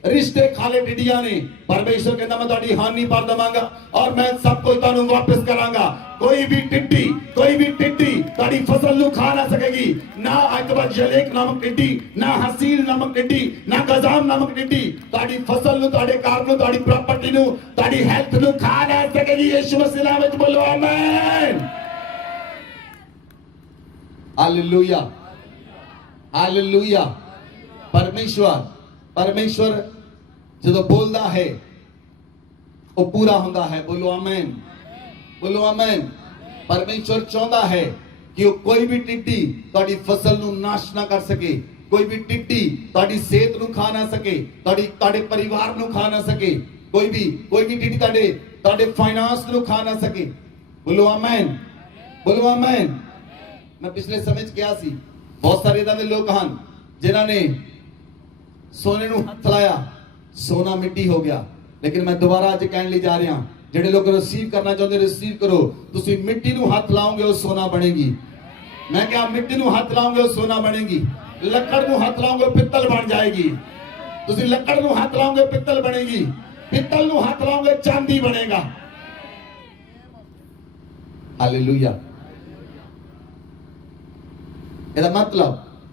रिश्ते खा ले टिड्डियां ने। परमेश्वर कहता मैं तुम्हारी हानि पर देवांगा और मैं सब कुछ तुहानू वापस करांगा। कोई भी टिड्डी तुम्हारी फसल नू खा ना सकेगी, ना अकबर जलेक नामक टिड्डी, ना हसील नामक टिड्डी, ना गजाम नामक टिड्डी तुम्हारी फसल नू, तुम्हारे कार नू, तुम्हारी प्रॉपर्टी नू, तुम्हारी हेल्थ नू खा ना सकेगी। यीशु मसीह नाम विच बोलो आमीन। Hallelujah, hallelujah. परमेश्वर जो बोलता है वो पूरा होता है। बोलो आमीन, बोलो आमीन। परमेश्वर चाहता है कि वो कोई भी टिड्डी तुम्हारी फसल नू नाश ना कर सके, कोई भी टिड्डी तुम्हारी सेहत नू खा ना सके, तुम्हारे परिवार नू खा ना सके, कोई भी टिड्डी तुम्हारे फाइनेंस नू खा ना सके। बोलो आमीन, बोलो आमीन। मैं पिछले समय च गया सी, बहुत सारे इदां दे लोग हैं जिन्हां ने सोने नू हथ लाया, सोना मिट्टी हो गया। लेकिन मैं दोबारा अज कहने लिए जा रहा, जेडे लोग रिसीव करना चाहते रिसीव करो। तुसी मिट्टी नू हथ लाओगे वो सोना बनेगी। मैं क्या मिट्टी नू हथ लाओगे वो सोना बनेगी, लकड़ नू हथ लाओगे पित्तल बन जाएगी। तुसी लकड़ नू हथ लाओगे पित्तल बनेगी, पित्तल नू हथ लाओगे चांदी बनेगा। हालेलुया। ਇਹਦਾ मतलब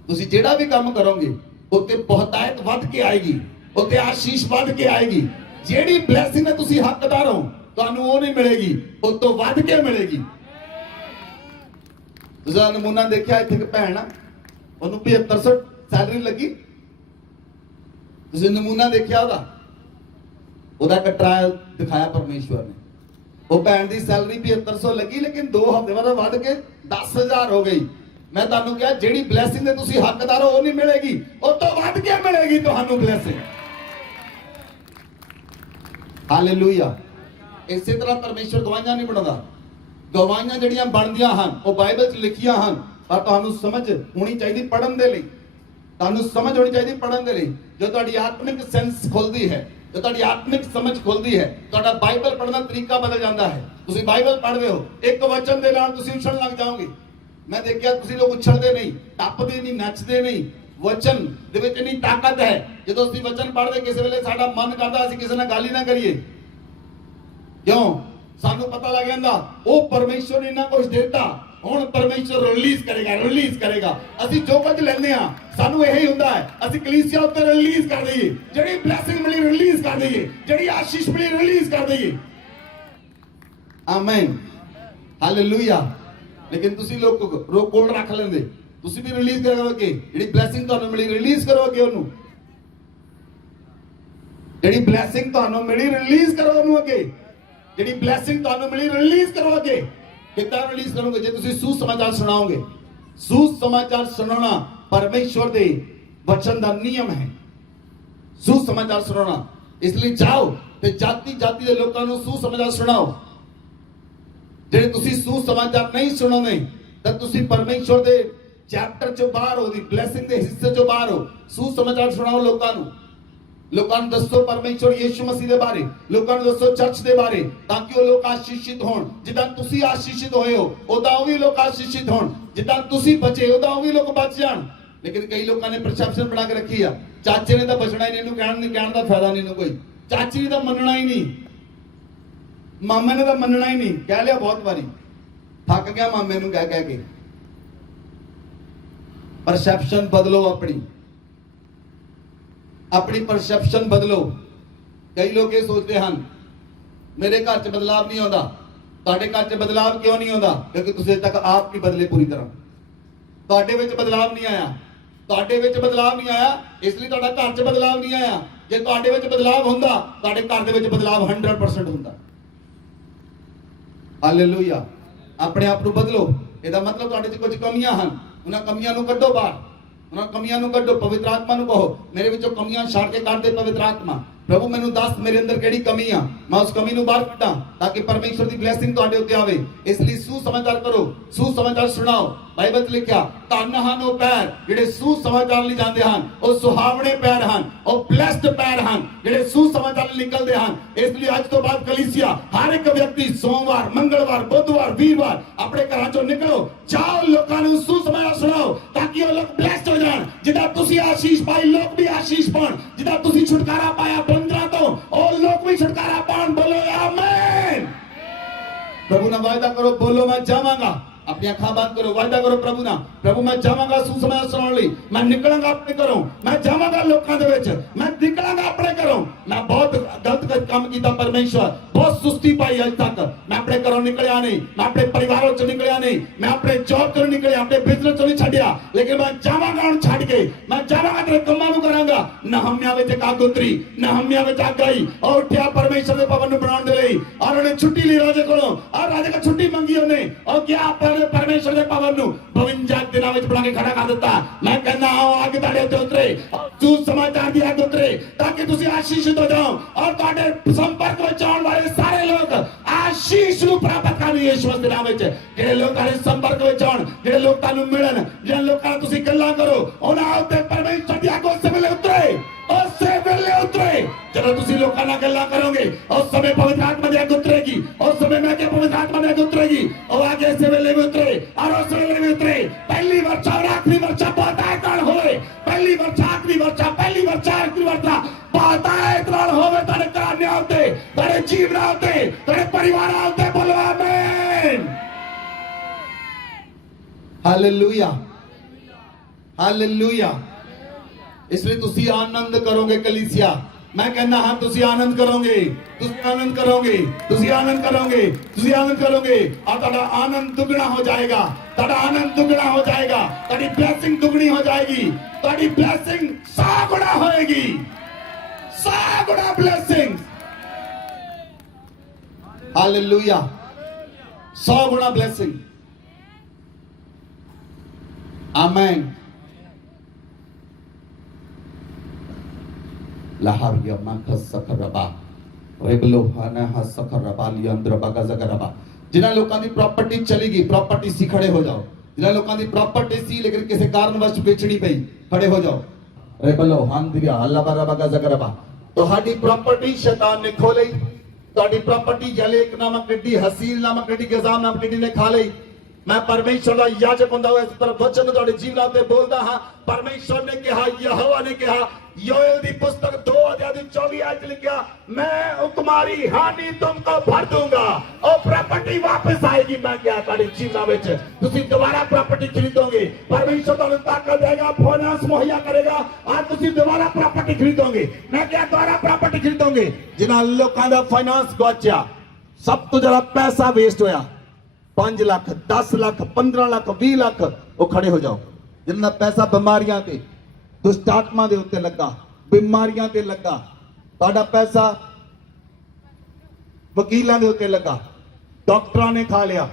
ਤੁਸੀਂ ਜਿਹੜਾ ਵੀ ਕੰਮ ਕਰੋਗੇ ਉੱਤੇ ਬਹੁਤਾਇਤ ਵੱਧ ਕੇ ਆਏਗੀ, ਉੱਤੇ ਆਸ਼ੀਸ਼ ਵੱਧ ਕੇ ਆਏਗੀ। ਜਿਹੜੀ ਬਲੇਸਿੰਗ ਹੈ ਤੁਸੀਂ ਹੱਕਦਾਰ ਹੋ, ਤੁਹਾਨੂੰ ਉਹ ਨਹੀਂ ਮਿਲੇਗੀ, ਉਸ ਤੋਂ ਵੱਧ ਕੇ ਮਿਲੇਗੀ। ਤੁਸੀਂ ਨਮੂਨਾ ਦੇਖਿਆ, ਇੱਥੇ ਇੱਕ ਭੈਣ ਆ, ਉਹਨੂੰ 7500 ਸੈਲਰੀ ਲੱਗੀ। ਤੁਸੀਂ ਨਮੂਨਾ ਦੇਖਿਆ ਉਹਦਾ ਇੱਕ ਟ੍ਰਾਇਲ ਦਿਖਾਇਆ ਪਰਮੇਸ਼ਵਰ ਨੇ। ਉਹ ਭੈਣ ਦੀ ਸੈਲਰੀ 7500 ਲੱਗੀ, ਲੇਕਿਨ 2 ਹਫ਼ਤੇ ਬਾਅਦ ਵੱਧ ਕੇ 10000 ਹੋ ਗਈ। मैं तुहानू कहा जेड़ी ब्लैसिंग दे तुसी हकदार हो वो नहीं मिलेगी, उस तो वध के मिलेगी तुहानू ब्लैसिंग। हालेलुया। इसी तरह परमेश्वर गवाहियां नहीं बनाता, गवाहियां जड़ियां बनदियां हन वो बाइबल च लिखियां हन, पर तुहानू समझ होनी चाहिए पढ़न दे लई, तुहानू समझ होनी चाहिए पढ़न दे लई। जो तुहाडी आत्मिक सेंस खुलदी है, जो तुहाडी आत्मिक समझ खुलदी है, तुहाडा बाइबल पढ़ना तरीका बदल जाता है। तुसी बाइबल पढ़दे हो, एक वचन दे नाल तुसी उछलण लग जाओगे। मैं देखिया तुसी लोग उछलते नहीं, टपदे नहीं, नचदे नहीं। वचन दे विच इन्नी ताकत है, जदों असीं वचन पढ़दे किसी वेले साडा मन करदा असीं किसी नाल गल ही ना करिए। क्यों? सानू पता लग जांदा ओ परमेश्वर ने इन्ना कुछ देता, हुण परमेश्वर रिलीज करेगा। असीं जो कुछ लैंदे हां सानू यही हुंदा है, असीं कलीसिया उत्ते रिलीज कर दईए, जेहड़ी ब्लैसिंग मिली रिलीज कर दईए, जेहड़ी आशीष मिली रिलीज कर दईए। आमीन, हालेलुया। लेकिन तुसी लोग रोक कोल रख लेंदे, तुसी भी रिलीज करोगे, जेडी ब्लैसिंग तुहानू मिली रिलीज करोगे ओनू, जेडी ब्लैसिंग तुहानू मिली रिलीज करो ओनू अगे, जेडी ब्लैसिंग तुहानू मिली रिलीज करो अगे। कितना रिलीज करोगे? जे तुसी सुसमाचार सुनाओगे। सुसमाचार सुनाना परमेश्वर दे वचन दा नियम है, सुसमाचार सुनाना। इसलिए जाओ ते जाति दे लोकां नू सुसमाचार सुनाओ। जेडे तुसी सुसमाचार नहीं सुनोगे तां तुसी परमेश्वर दे चैप्टर चों बाहर हो, दी ब्लैसिंग दे हिस्से चों बाहर हो। सुसमाचार सुनाओ लोकां नू दसो परमेश्वर यीशु मसीह दे बारे, लोकां नू दसो चर्च दे बारे, ताकि वो लोग आशीषित होण। जिद्दां तुसी आशीषित होए हो उदां वो भी लोग आशीषित होण, जिद्दां तुसी बचे उदां वो भी लोग बच जाण। लेकिन कई लोगों ने परसेप्शन बना के रखी है, चाचे ने तो बचना ही नहीं, इन्हू कहण दा फायदा नहीं, कोई चाची ने तो मनना ही नहीं, मामे ने तो मनना ही नहीं। कह लिया बहुत बारी, थक गया मामे नू कह के। परसेप्शन बदलो, अपनी परसेप्शन बदलो। कई लोग ये सोचते हैं मेरे घर च बदलाव नहीं आता। तुहाडे घर च बदलाव क्यों नहीं आता? क्योंकि तुसीं तक आप नहीं बदले पूरी तरह। तुहाडे विच बदलाव नहीं आया, तुहाडे विच बदलाव नहीं आया, इसलिए तुहाडा घर च बदलाव नहीं आया। जे तुहाडे विच बदलाव हुंदा, तुहाडे घर दे विच बदलाव 100% हुंदा। हालेलुया। अपने आप को बदलो। इसका मतलब तुहाडे च कुछ कमियां हैं, उन्हां कमियां नू कड्डो बाहर, उन्हां कमियां नू कड्डो। पवित्र आत्मा नू कहो मेरे विचों कमियां छाड़ के कढ दे पवित्र आत्मा। ਪ੍ਰਭੂ ਮੈਨੂੰ ਦੱਸ ਮੇਰੇ ਅੰਦਰ ਕਿਹੜੀ ਕਮੀ ਆ, ਮੈਂ ਉਸ ਕਮੀ ਨੂੰ ਬਾਹਰ ਕੱਢਾਂ ਤਾਂ ਕਿ ਪਰਮੇਸ਼ਰ ਦੀ ਬਲੇਸਿੰਗ ਤੁਹਾਡੇ ਉੱਤੇ ਆਵੇ। ਇਸ ਲਈ ਸੁਸਮਾਚਾਰ ਕਰੋ, ਸੁਸਮਾਚਾਰ ਸੁਣਾਓ। ਬਾਈਬਲ 'ਚ ਲਿਖਿਆ ਧੰਨ ਹਨ ਉਹ ਪੈਰ ਜਿਹੜੇ ਸੁਸਮਾਚਾਰ ਲਈ ਜਾਂਦੇ ਹਨ, ਉਹ ਸੁਹਾਵਣੇ ਪੈਰ ਹਨ, ਉਹ ਬਲੈਸਡ ਪੈਰ ਹਨ ਜਿਹੜੇ ਸੁਸਮਾਚਾਰ ਲਈ ਨਿਕਲਦੇ ਹਨ। ਇਸ ਲਈ ਅੱਜ ਤੋਂ ਬਾਅਦ ਕਲੀਸਿਆ ਹਰ ਇੱਕ ਵਿਅਕਤੀ ਸੋਮਵਾਰ, ਮੰਗਲਵਾਰ, ਬੁੱਧਵਾਰ, ਵੀਰਵਾਰ ਆਪਣੇ ਘਰਾਂ ਚੋਂ ਨਿਕਲੋ, ਜਾਓ ਲੋਕਾਂ ਨੂੰ ਸੁਸਮਾਚਾਰ ਸੁਣਾਓ ਤਾਂ ਕਿ ਉਹ ਲੋਕ ਬਲੈਸਡ ਹੋ ਜਾਣ। ਜਿੱਦਾਂ ਤੁਸੀਂ ਆਸ਼ੀਸ਼ ਪਾਈ ਲੋਕ ਵੀ ਆਸ਼ੀਸ਼ ਪਾਉਣ, ਜਿੱਦਾਂ ਤੁਸੀਂ ਛੁਟਕਾਰਾ ਪਾਇਆ ਬੰਦਰਾਂ ਤੋਂ ਉਹ ਲੋਕ ਵੀ ਛੁਟਕਾਰਾ ਪਾਉਣ। ਬੋਲੋ ਆਮੀਨ। प्रभु ना वायदा करो, बोलो मैं जावांगा। अपनी आंखें बंद करो, वायदा करो प्रभु ना, प्रभु मैं जावांगा सुसमाचार सुनाने ਲਈ, मैं निकलांगा अपने घरों, मैं जावांगा लोकां दे विच, मैं निकलांगा अपने घरों। मैं बहुत गलत काम कीता परमेश्वर, बहुत सुस्ती पाई अज तक। मैं अपने घरों निकलिया नहीं, मैं अपने परिवारों चों निकलिया नहीं, मैं अपने जॉब चों निकलिया, अपने बिजनेस चों नहीं छड्डिया, लेकिन मैं जावांगा हुण छड्ड के, मैं जावांगा तेरे कम्मां नूं करांगा। नहम्या विच एक अग उतरी, नहम्या विच अग आई और उठिया परमेश्वर दे भवन नूं बनाउण दे लई, और उहने छुट्टी ली राजे कोलों, और राजे को छुट्टी मंगी उहने और क्या परमेश्वर दे भवन नूं 52 दिनां विच बना के खड़ा कर दित्ता। मैं कहना आओ अग तुहाडे उत्ते उतरे, सुसमाचार दी अग उतरे ताकि तुसीं आशीषित हो जाओ और तुहाडे संपर्क विच आउण वाले सारे लोग आशीष नूं प्राप्त करन यीशु मसीह दे नाम विच। ਜਿਹੜੇ ਲੋਕ ਤੁਹਾਡੇ ਸੰਪਰਕ ਵਿੱਚ ਆਉਣ, ਜਿਹੜੇ ਲੋਕ ਤੁਹਾਨੂੰ ਮਿਲਣ, ਜਿਹੜੇ ਲੋਕਾਂ ਨਾਲ ਤੁਸੀਂ ਗੱਲਾਂ ਕਰੋ, ਉਹਨਾਂ ਉੱਤੇ ਪਰਮੇਸ਼ਰ ਦੀ ਅੱਗ ਉਸੇ ਵੇਲੇ ਉਤਰੇ, ਉਸੇ ਵੇਲੇ ਉਤਰੇ। ਜਦੋਂ ਤੁਸੀਂ ਲੋਕਾਂ ਨਾਲ ਗੱਲਾਂ ਕਰੋਗੇ ਉਸ ਸਮੇਂ ਪਵਿੱਤਰ ਆਤਮਾ ਦੀ ਅੱਗ ਉਤਰੇਗੀ, ਉਸ ਸਮੇਂ ਮੈਂ ਕਿ ਪਵਿੱਤਰ ਆਤਮਾ ਦੀ ਅੱਗ ਉਤਰੇਗੀ। ਉਹ आगे इस वेले में उतरे और उस वेले में उतरे। पहली वर्षा और आखिरी वर्षा बहुतायत नाल होवे, पहली वर्षा आखिरी वर्षा, पहली वर्षा आखिरी वर्षा बहुतायत नाल होवे। तेरे घराने उत्ते, तेरे जीवन उत्ते, तेरे परिवार उत्ते। बोलो आमीन, हालेलुया, हालेलुया। इसलिए तुसी आनंद करोगे कलीसिया। मैं कहना हाँ तुसी आनंद करोगे, तुसी आनंद करोगे, तुसी आनंद करोगे, तुसी आनंद करोगे और ताड़ा आनंद दुगना हो जाएगा, ताड़ा आनंद दुगना हो जाएगा, ताड़ी ब्लेसिंग दुगनी हो जाएगी, ताड़ी ब्लेसिंग 100 गुना होएगी, 100 गुना ब्लेसिंग। हालेलुया, 100 गुना ब्लेसिंग। आमीन। Laharia maka sakaraba reblo hana ha sakaraba liandra baga zakaraba। जिन्हां लोकां दी प्रॉपर्टी चली गई, प्रॉपर्टी सी खड़े हो जाओ। जिन्हां लोकां दी प्रॉपर्टी सी लेकिन किसी कारणवश बेचनी पई, खड़े हो जाओ। रेबलो हांदिया अल्लाह बारा बागा zakaraba। तुहाडी प्रॉपर्टी शैतान ने खो लई, तुहाडी प्रॉपर्टी जलेक नामक टिड्डी, हसील नामक टिड्डी, गजाम नामक टिड्डी ने खा लई। मैं परमेश्वर का याजक हुंदा होया इस पर वचन तुहाडे जीवन ते बोलदा हां। परमेश्वर ने कहा, यहोवा ने कहा, योएल दी पुस्तक 2 अध्याय 24 आयत लिखा, मैं तुम्हारी हानि तुमको भर दूंगा और प्रॉपर्टी वापस आएगी। मैं क्या तुहाडे जीवन विच तुसी दोबारा प्रॉपर्टी खरीदोगे, परमेश्वर तुहानू ताकत देगा, फाइनेंस मुहैया करेगा और तुसी दोबारा प्रॉपर्टी खरीदोगे। मैं क्या दोबारा प्रॉपर्टी खरीदोगे। जिन्हां लोकां दा फाइनेंस गवाचिया, सब तो ज्यादा पैसा वेस्ट होया, 5 लाख, 10 लाख, 15 लाख, 20 लाख, वो खड़े हो जाओ। जिन्ना पैसा बीमारियां ते, दुष्ट आत्मा दे उत्ते लगा, बीमारियां ते लगा, तुहाडा पैसा वकीलां दे उत्ते लगा, डॉक्टरां ने खा लिया।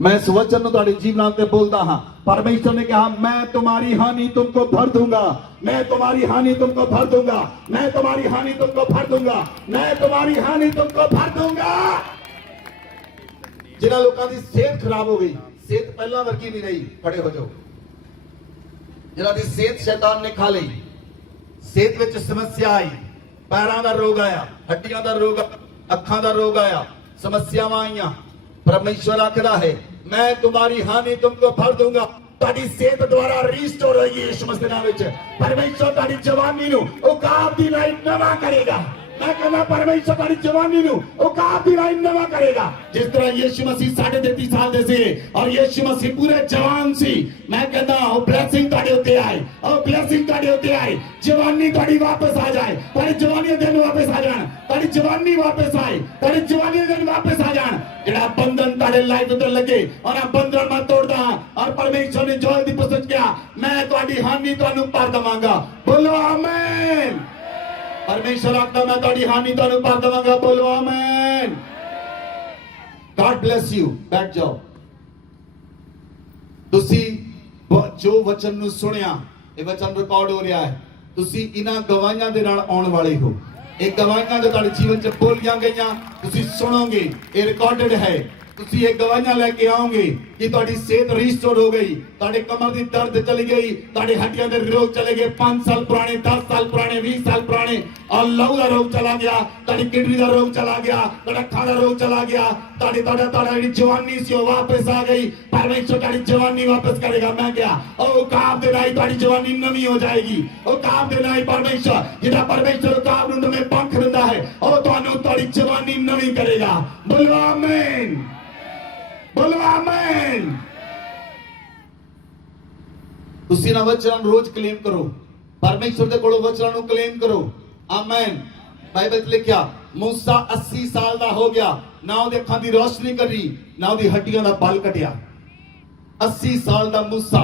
मैं इस वचन नूं तुहाडे जीवन ते बोलदा हां। परमेश्वर ने कहा, मैं तुम्हारी हानि तुमको भर दूंगा, मैं तुम्हारी हानि तुमको भर दूंगा, मैं तुम्हारी हानि तुमको भर दूंगा, मैं तुम्हारी हानि तुमको भर दूंगा। जिन्हां लोकां दी सेहत खराब हो गई, सेहत पहला वर्गी नहीं रही, खड़े हो जाओ। जिन्हां दी सेहत शैतान ने खा ली, सेहत विच समस्या आई, पैरां दा रोग आया, हड्डियां दा रोग, अखां दा रोग आया, समस्यावां आईयां। परमेश्वर आखदा है, मैं तुम्हारी हानि तुमको भर दूंगा। तुहाडी सेहत द्वारा रीस्टोर होगी यीशु मसीह दे नाम विच। परमेश्वर तुहाडी जवानी नूं उकाब दी लाइट नवा करेगा। मैं कहना परमेश्वर तुहाडी जवानी नूं उकाब दी लाइट नवा करेगा। जिस तरह यीशु मसीह 33.5 साल दे सी और यीशु मसीह पूरे जवान सी, मैं कहना ओ ब्लेसिंग तुहाडे उत्ते आए, ओ ब्लेसिंग तुहाडे उत्ते आए। जवानी तुहाडी वापस आ जाए, तुहाडी जवानी दे दिन वापस आ जाण, तुहाडी जवानी वापस आए, तुहाडी जवानी दे दिन वापस आ जाण। जेड़ा बंधन तुहाडे लाइफ उत्ते लगे और बंधन मैं तोड़दा और परमेश्वर ने जोएल दी पुस्तक किया, मैं तुहाडी हानि तुहानू भर दवांगा। बोलो आमीन। परमेश्वर आखदा, मैं तुहाडी हानि तुहानू भर दवांगा। बोलो आमीन। God bless you. बैठ जाओ। तुसी जो वचन नू सुनिया, ये वचन रिकॉर्ड हो रहा है, ਤੁਸੀਂ ਇਹਨਾਂ ਗਵਾਹੀਆਂ ਦੇ ਨਾਲ ਆਉਣ ਵਾਲੇ ਹੋ। ਇਹ ਗਵਾਹੀਆਂ ਜੋ ਤੁਹਾਡੇ ਜੀਵਨ 'ਚ ਬੋਲੀਆਂ ਗਈਆਂ ਤੁਸੀਂ ਸੁਣੋਗੇ, ਇਹ ਰਿਕਾਰਡਡ ਹੈ। ਤੁਸੀਂ ਇਹ ਗਵਾਹੀਆਂ ਲੈ ਕੇ ਆਓਗੇ ਕਿ ਤੁਹਾਡੀ ਸਿਹਤ ਰੀਸਟੋਰ ਹੋ ਗਈ, ਤੁਹਾਡੇ ਕਮਰ ਦੀ ਦਰਦ ਚਲੀ ਗਈ, ਤੁਹਾਡੇ ਹੱਡੀਆਂ ਦੇ ਰੋਗ ਚਲੇ ਗਏ, 5 ਸਾਲ ਪੁਰਾਣੇ, 10 ਸਾਲ ਪੁਰਾਣੇ, 20 ਸਾਲ ਪੁਰਾਣੇ, और लहू का रोग चला गया, ਤੁਹਾਡੀ किडनी का रोग चला गया, ਤੁਹਾਡਾ ਅੱਖਾਂ ਦਾ रोग चला गया, ਤੁਹਾਡੀ जवानी सी वापस आ गई। परमेश्वर ਤੁਹਾਡੀ जवानी वापस करेगा। मैं क्या ओ काम ਦੇ ਨਾਲ ਤੁਹਾਡੀ जवानी नवी हो जाएगी। ओ काम ਦੇ ਨਾਲ परमेश्वर ਜਿਹਦਾ परमेश्वर काम ਨੂੰ ਨਵੇਂ ਪੰਖ ਦਿੰਦਾ ਹੈ ਉਹ ਤੁਹਾਨੂੰ ਤੁਹਾਡੀ जवानी नवी करेगा। बोलो आमीन, बोलो आमीन। ਤੁਸੀਂ ਨਾ ਵਚਨਾਂ ਨੂੰ ਰੋਜ਼ ਕਲੇਮ ਕਰੋ, ਪਰਮੇਸ਼ਵਰ ਦੇ ਕੋਲੋਂ ਵਚਨਾਂ ਨੂੰ ਕਲੇਮ ਕਰੋ। ਆਮੀਨ। ਬਾਈਬਲ 'ਚ ਲਿਖਿਆ मूसा 80 ਸਾਲ ਦਾ ਹੋ ਗਿਆ, ਨਾ ਉਹਦੇ ਅੱਖਾਂ ਦੀ ਰੋਸ਼ਨੀ ਕਰੀ, ਨਾ ਉਹਦੀ ਹੱਡੀਆਂ ਦਾ ਬਲ ਕਟਿਆ। 80 ਸਾਲ ਦਾ मूसा,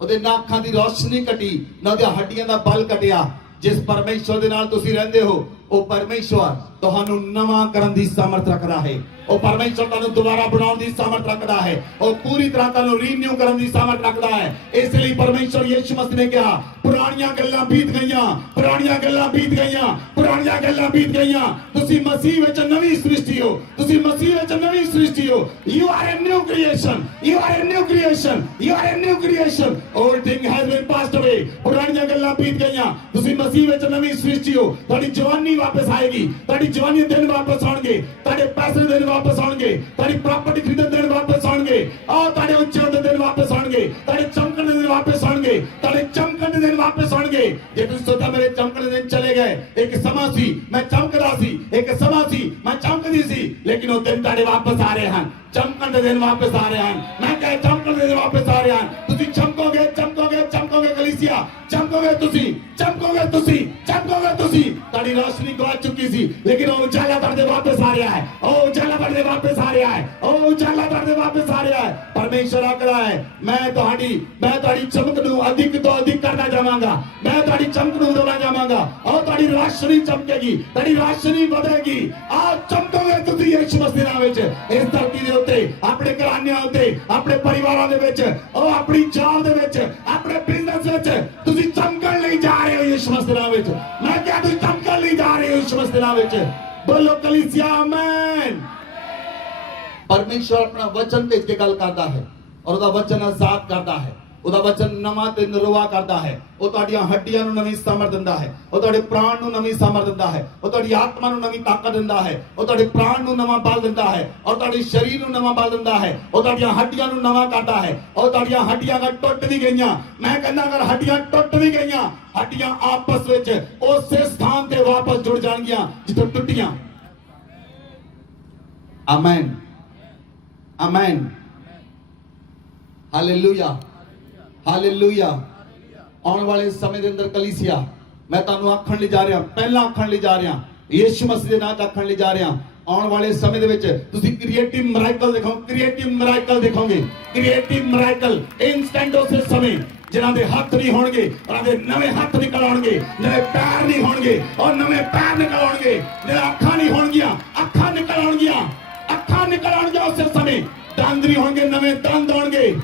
ਉਹਦੇ ਨਾ ਅੱਖਾਂ ਦੀ ਰੋਸ਼ਨੀ ਕਟੀ, ਨਾ ਉਹਦੀਆਂ ਹੱਡੀਆਂ ਦਾ ਬਲ ਕਟਿਆ। ਜਿਸ ਪਰਮੇਸ਼ਵਰ ਦੇ ਨਾਲ ਤੁਸੀਂ ਰਹਿੰਦੇ ਹੋ ਉਹ ਪਰਮੇਸ਼ਵਰ ਤੁਹਾਨੂੰ ਨਵਾਂ ਕਰਨ ਦੀ ਸਮਰਥ ਰੱਖਦਾ ਹੈ। ਉਹ ਪਰਮੇਸ਼ਵਰ ਤੁਹਾਨੂੰ ਦੁਬਾਰਾ ਬਣਾਉਣ ਦੀ ਸਮਰਥ ਰੱਖਦਾ ਹੈ। ਉਹ ਪੂਰੀ ਤਰ੍ਹਾਂ ਤੁਹਾਨੂੰ ਰੀਨਿਊ ਕਰਨ ਦੀ ਸਮਰਥ ਰੱਖਦਾ ਹੈ। ਇਸ ਲਈ ਪਰਮੇਸ਼ਵਰ ਯਿਸੂ ਮਸੀਹ ਨੇ ਕਿਹਾ ਪੁਰਾਣੀਆਂ ਗੱਲਾਂ ਬੀਤ ਗਈਆਂ, ਪੁਰਾਣੀਆਂ ਗੱਲਾਂ ਬੀਤ ਗਈਆਂ, ਪੁਰਾਣੀਆਂ ਗੱਲਾਂ ਬੀਤ ਗਈਆਂ। ਤੁਸੀਂ ਮਸੀਹ ਵਿੱਚ ਨਵੀਂ ਸ੍ਰਿਸ਼ਟੀ ਹੋ, ਤੁਸੀਂ ਮਸੀਹ ਵਿੱਚ ਨਵੀਂ ਸ੍ਰਿਸ਼ਟੀ ਹੋ। You are a new creation, you are a new creation, you are a new creation. Old thing has been passed away. ਪੁਰਾਣੀਆਂ ਗੱਲਾਂ ਬੀਤ ਗਈਆਂ, ਤੁਸੀਂ ਮਸੀਹ ਵਿੱਚ ਨਵੀਂ ਸ੍ਰਿਸ਼ਟੀ ਹੋ। ਤੁਹਾਡੀ ਜਵਾਨੀ ਵਾਪਸ ਆਏਗੀ, ਤੁਹਾਡੀ ਜਵਾਨੀ ਦੇ ਦਿਨ ਵਾਪਸ ਆਉਣਗੇ, ਤੁਹਾਡੇ ਪੈਸੇ ਦੇ ਦਿਨ ਵਾਪਸ ਆਉਣਗੇ, ਤੁਹਾਡੀ ਪ੍ਰਾਪਰਟੀ ਖਰੀਦਣ ਦੇ ਦਿਨ ਵਾਪਸ ਆਉਣਗੇ, ਆਹ ਤੁਹਾਡੇ ਉੱਚੇ ਦੇ ਦਿਨ ਵਾਪਸ ਆਉਣਗੇ, ਤੁਹਾਡੇ ਚਮਕਣ ਦੇ ਦਿਨ ਵਾਪਸ ਆਉਣਗੇ, ਤੁਹਾਡੇ ਚਮਕਣ ਦੇ ਦਿਨ ਵਾਪਸ ਆਉਣਗੇ। ਜੇ ਤੁਸੀਂ ਸੋਚਦੇ ਮੇਰੇ ਚਮਕਣ ਦੇ ਦਿਨ ਚਲੇ ਗਏ, ਇੱਕ ਸਮਾਂ ਸੀ ਮੈਂ ਚਮਕਦਾ ਸੀ, ਇੱਕ ਸਮਾਂ ਸੀ ਮੈਂ ਚਮਕਦੀ ਸੀ, ਲੇਕਿਨ ਉਹ ਦਿਨ ਤੁਹਾਡੇ ਵਾਪਸ ਆ ਰਹੇ ਹਨ। ਚਮਕਣ ਦੇ ਦਿਨ ਵਾਪਸ ਆ ਰਹੇ ਹਨ। ਮੈਂ ਕਹੇ ਚਮਕਣ ਦੇ ਦਿਨ ਵਾਪਸ ਆ ਰਹੇ ਹਨ। ਤੁਸੀਂ ਚਮਕੋਗੇ, ਚਮਕੋਗੇ, ਚਮਕੋਗੇ ਕਲੀਸਿਆ, ਚਮਕੋਗੇ ਤੁਸੀਂ, ਚਮਕੋਗੇ ਤੁਸੀਂ, ਚਮਕੋਗੇ ਤੁਸੀਂ। ਤੁਹਾਡੀ ਰੋਸ਼ਨੀ ਗਵਾ ਚੁੱਕੀ ਸੀ, ਲੇਕਿਨ ਉਹ ਉਜਾਲਾ ਤੁਹਾਡੇ ਵਾਪਸ ਆ ਰਿਹਾ ਹੈ। ਉਹ ਉਜਾਲਾ ਤੁਹਾਡੇ ਵਾਪਸ ਆ ਰਿਹਾ ਹੈ। ਉਹ ਉਜਾਲਾ ਤੁਹਾਡੇ ਵਾਪਸ ਆ ਰਿਹਾ ਹੈ। ਪਰਮੇਸ਼ਰ ਆਖਦਾ ਹੈ ਮੈਂ ਤੁਹਾਡੀ ਚਮਕ ਨੂੰ ਅਧਿਕ ਤੋਂ ਅਧਿਕ ਕਰਦਾ ਜਾਵਾਂਗਾ। ਮੈਂ ਤੁਹਾਡੀ ਚਮਕ ਨੂੰ ਵਧਾਉਂਦਾ ਜਾਵਾਂਗਾ। ਉਹ ਤੁਹਾਡੀ ਰੋਸ਼ਨੀ ਚਮਕੇਗੀ, ਤੁਹਾਡੀ ਰੋਸ਼ਨੀ ਵਧੇਗੀ। ਆ ਚਮਕੋਗੇ ਤੁਸੀਂ ਯਿਸੂ ਮਸੀਹ ਦੇ ਨਾਮ ਵਿੱਚ। ਇਸ ਧਰਤੀ ਦੇ ਉੱਤੇ, ਆਪਣੇ ਘਰਾਣਿਆਂ ਉੱਤੇ, ਆਪਣੇ ਪਰਿਵਾਰਾਂ ਦੇ ਵਿੱਚ, ਉਹ ਆਪਣੀ ਜੌਬ ਦੇ ਵਿੱਚ, ਆਪਣੇ ਬਿਜ਼ਨਸ ਵਿੱਚ ਤੁਸੀਂ ਚਮਕਣ ਲਈ ਜਾ ਰਹੇ ਹੋ ਯਿਸੂ ਮਸੀਹ ਦੇ ਨਾਮ ਵਿੱਚ। ਮੈਂ ਕਿਹਾ ਤੁਸੀਂ ਚਮਕਣ ਲਈ ਜਾ ਰਹੇ ਹੋ ਯਿਸੂ ਮਸੀਹ ਦੇ ਨਾਮ ਵਿੱਚ। ਬੋਲੋ ਕਲੀਸਿਆ ਆਮੀਨ। ਪਰਮੇਸ਼ਰ ਆਪਣਾ ਵਚਨ ਭੇਜ ਕੇ ਗੱਲ ਕਰਦਾ ਹੈ ਔਰ ਉਹਦਾ ਵਚਨ ਆਜ਼ਾਦ ਕਰਦਾ ਹੈ। ਉਹਦਾ ਵਚਨ ਨਵਾਂ ਤੇ ਨਿਰਵਾ ਕਰਦਾ ਹੈ। ਉਹ ਤੁਹਾਡੀਆਂ ਹੱਡੀਆਂ ਨੂੰ ਨਵੀਂ ਸਮਰਥ ਦਿੰਦਾ ਹੈ। ਉਹ ਤੁਹਾਡੇ ਪ੍ਰਾਣ ਨੂੰ ਨਵੀਂ ਸਮਰਥ ਦਿੰਦਾ ਹੈ। ਉਹ ਤੁਹਾਡੀ ਆਤਮਾ ਨੂੰ ਨਵੀਂ ਤਾਕਤ ਦਿੰਦਾ ਹੈ। ਉਹ ਤੁਹਾਡੇ ਪ੍ਰਾਣ ਨੂੰ ਨਵਾਂ ਬਲ ਦਿੰਦਾ ਹੈ ਔਰ ਤੁਹਾਡੇ ਸਰੀਰ ਨੂੰ ਨਵਾਂ ਬਲ ਦਿੰਦਾ ਹੈ। ਉਹ ਤੁਹਾਡੀਆਂ ਹੱਡੀਆਂ ਨੂੰ ਨਵਾਂ ਕਰਦਾ ਹੈ। ਉਹ ਤੁਹਾਡੀਆਂ ਹੱਡੀਆਂ ਅਗਰ ਟੁੱਟ ਵੀ ਗਈਆਂ, ਮੈਂ ਕਹਿੰਦਾ ਅਗਰ ਹੱਡੀਆਂ ਟੁੱਟ ਵੀ ਗਈਆਂ, ਹੱਡੀਆਂ ਆਪਸ ਵਿੱਚ ਉਸੇ ਸਥਾਨ ਤੇ ਵਾਪਸ ਜੁੜ ਜਾਣਗੀਆਂ ਜਿੱਥੇ ਟੁੱਟੀਆਂ। ਆਮੀਨ, ਆਮੀਨ, ਹਾਲੇਲੂਇਆ, ਹਾਲੇਲੂਇਆ। ਆਉਣ ਵਾਲੇ ਸਮੇਂ ਦੇ ਅੰਦਰ ਕਲੀਸਿਆ ਮੈਂ ਤੁਹਾਨੂੰ ਆਖਣ ਲਈ ਜਾ ਰਿਹਾ, ਪਹਿਲਾਂ ਆਖਣ ਲਈ ਜਾ ਰਿਹਾ, ਯਿਸੂ ਮਸੀਹ ਦੇ ਨਾਮ ਤੇ ਆਖਣ ਲਈ ਜਾ ਰਿਹਾ। ਆਉਣ ਵਾਲੇ ਸਮੇਂ ਦੇ ਵਿੱਚ ਤੁਸੀਂ ਕ੍ਰੀਏਟਿਵ ਮਿਰਾਕਲ ਦੇਖੋਗੇ, ਕ੍ਰੀਏਟਿਵ ਮਿਰਾਕਲ ਦੇਖੋਗੇ, ਕ੍ਰੀਏਟਿਵ ਮਿਰਾਕਲ। ਇਨਸਟੈਂਟ ਉਸੇ ਸਮੇਂ ਜਿਨ੍ਹਾਂ ਦੇ ਹੱਥ ਨਹੀਂ ਹੋਣਗੇ ਉਹਨਾਂ ਦੇ ਨਵੇਂ ਹੱਥ ਨਿਕਲ ਆਉਣਗੇ, ਨਵੇਂ ਪੈਰ ਨਹੀਂ ਹੋਣਗੇ ਔਰ ਨਵੇਂ ਪੈਰ ਨਿਕਲ ਆਉਣਗੇ। ਜਿਹਨਾਂ ਅੱਖਾਂ ਨਹੀਂ ਹੋਣਗੀਆਂ, ਅੱਖਾਂ ਨਿਕਲ ਆਉਣਗੀਆਂ, ਅੱਖਾਂ ਨਿਕਲ ਆਉਣਗੀਆਂ ਉਸੇ ਸਮੇਂ। ਦੰਦ ਨਹੀਂ ਹੋਣਗੇ, ਨਵੇਂ ਦੰਦ ਆਉਣਗੇ।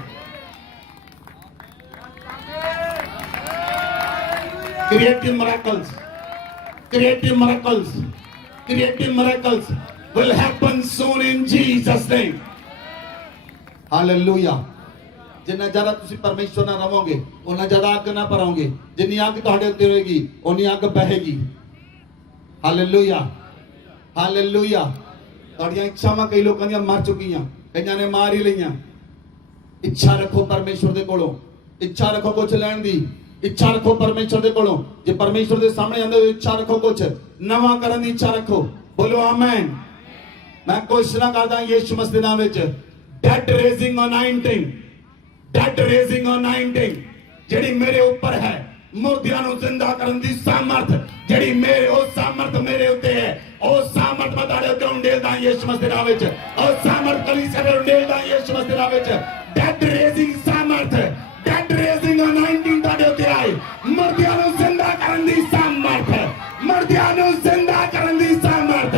Creative miracles, creative miracles, creative miracles will happen soon in Jesus' name. Hallelujah. जिन्ना ज़्यादा तुसी परमेश्वर ना रहोगे, उन्ना ज़्यादा आग ना भरोगे। जिन्नी आग तुहाडे उत्ते होएगी, उन्नी आग बहेगी। Hallelujah, Hallelujah. तुहाडीआं इच्छावां कई लोकां दीआं मर चुकीआं, कईआं ने मार ही लईआं। इच्छा रखो परमेश्वर दे कोलों, इच्छा रखो कुछ लैण दी, इच्छा रखो परमेश्वर दे कोलों। जे परमेश्वर दे सामने आंदे हो इच्छा रखो, कुछ नवा करन दी इच्छा रखो। बोलो आमीन। मैं घोषणा करदा यीशु मसीह दे नाम विच डेड रेजिंग अनाइंटिंग, डेड रेजिंग अनाइंटिंग जेड़ी मेरे ऊपर है, मुर्दियां नु जिंदा करन दी सामर्थ जेड़ी मेरे ओ सामर्थ मेरे उत्ते है, ओ सामर्थ मैं तुहाडे उत्ते उंडेलदा यीशु मसीह दे नाम विच। ओ सामर्थ कलीसिया दे उंडेलदा यीशु मसीह दे नाम विच। डेड रेजिंग सामर्थ, डेड रेजिंग अनाइंटिंग तुहाडे उत्ते आए। मुर्दियां नु जिंदा करन दी सामर्थ, मुर्दियां नु जिंदा करन दी सामर्थ।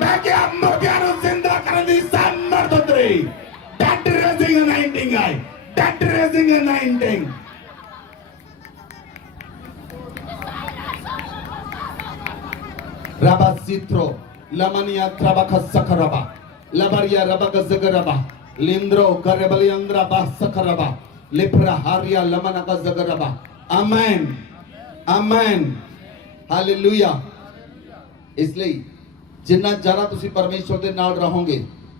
मैं क्या मुर्दियां नु जिंदा करन दी सामर्थ उतरी। डेड रेजिंग अनाइंटिंग आए, dead raising anointing. lamania trabaka sakaraba labaria rabaka zagaraba lindro karebaliandra ba sakaraba lepra haria lamanaka zagaraba amen amen hallelujah इसलिए जिन्ना ज्यादा तुसी परमेश्वर दे नाल रहोगे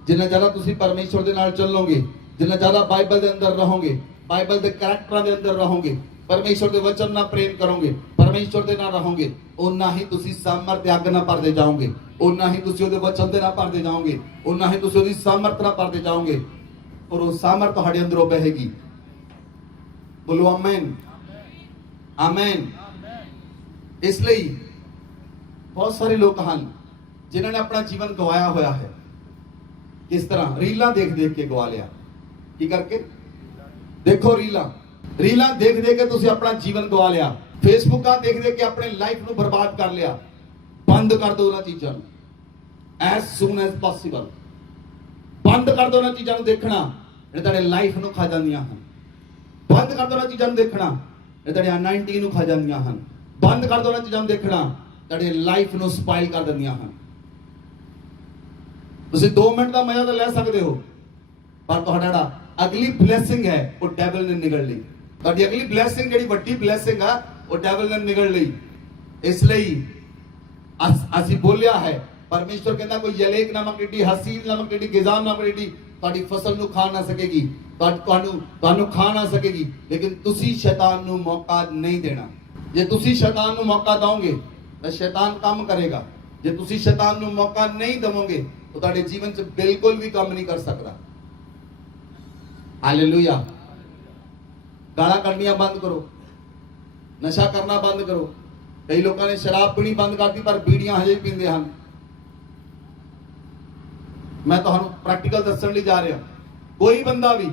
जिन्ना ज्यादा तुसी परमेश्वर दे नाल चलोगे जिन्ना ज्यादा बाइबल दे अंदर रहोगे बाइबल दे कैरेक्टर दे अंदर रहोगे परमेश्वर दे वचन ना प्रेम करोगे परमेश्वर दे ना रहोगे उन्ना ही तुसी सामर्थ अग ना भरदे जाओगे उन्ना ही तुसी ओदे वचन दे ना भरदे जाओगे उन्ना ही तुसी ओदी सामर्थ ना भरदे जाओगे और वो सामर्थ तुहाडे अंदरों बहेगी बोलो आमीन आमीन इसलिए बहुत सारे लोग हैं जिन्होंने अपना जीवन गवाया हुआ है किस तरह रीला देख देख के गवा लिया की करके देखो रीला देख देख के तुसी अपना जीवन गवा लिया फेसबुक देख देख के अपने लाइफ को बर्बाद कर लिया बंद कर दो उन्होंने चीजों एज सून एज पॉसिबल बंद कर दो उन्होंने चीजों देखना तेरे लाइफ को खा जांदियां हैं बंद कर दो उन्होंने चीजों देखना तेरे अनाइंटिंग को खा जांदियां हैं बंद कर दो उन्होंने चीजों देखना तेरे लाइफ को स्पाइल कर दिंदियां हैं तुसी 2 मिनट का मजा तो ले सकते हो पर तुहाडा अगली ब्लेसिंग है वो डेविल ने निगल ली तुहाडी अगली ब्लेसिंग जेडी वड्डी ब्लेसिंग है वो डेविल ने निगल ली इसलिए असी बोलिया है परमेश्वर कहता कोई यलेक नामक टिड्डी हसीन नामक टिड्डी गिजाम नामक टिड्डी तुहाडी फसल नु खा ना सकेगी ਤੁਹਾਨੂੰ खा ना सकेगी लेकिन तुसी शैतान नु मौका नहीं देना जे तुसी शैतान नु मौका दोगे तो शैतान काम करेगा जे तुसी शैतान नु मौका नहीं दवोगे तो तुहाडे जीवन च बिल्कुल भी काम नहीं कर सकता हालेलुया गाला कढ़नियां बंद करो नशा करना बंद करो कई लोगों ने शराब पीनी बंद कर दी पर बीड़ियां हजे पींदे हैं मैं तो प्रैक्टिकल दसन लिए जा रहा कोई बंदा भी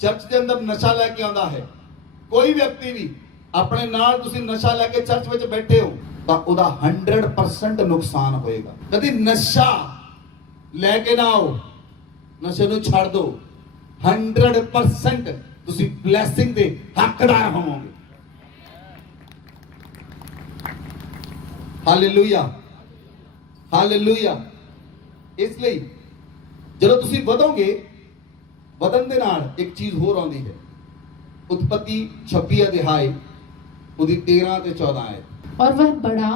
चर्च के अंदर नशा लैके आता है कोई व्यक्ति भी अपने नाल तुसी नशा लैके चर्च में बैठे हो तो उदा 100% नुकसान होएगा कभी नशा लैके ना आओ नशे नू छाड़ दो 100% तुसी ब्लेसिंग दे हकदार होवोगे हालेलुया हालेलुया इसलिए ਜਦੋਂ ਤੁਸੀਂ ਵਧੋਗੇ ਵਧਣ ਦੇ ਨਾਲ ਇੱਕ ਚੀਜ਼ ਹੋਰ ਆਉਂਦੀ ਹੈ उत्पत्ति 26 अध्याय ਉਹਦੀ 13 ਤੇ 14 है और वह बढ़ा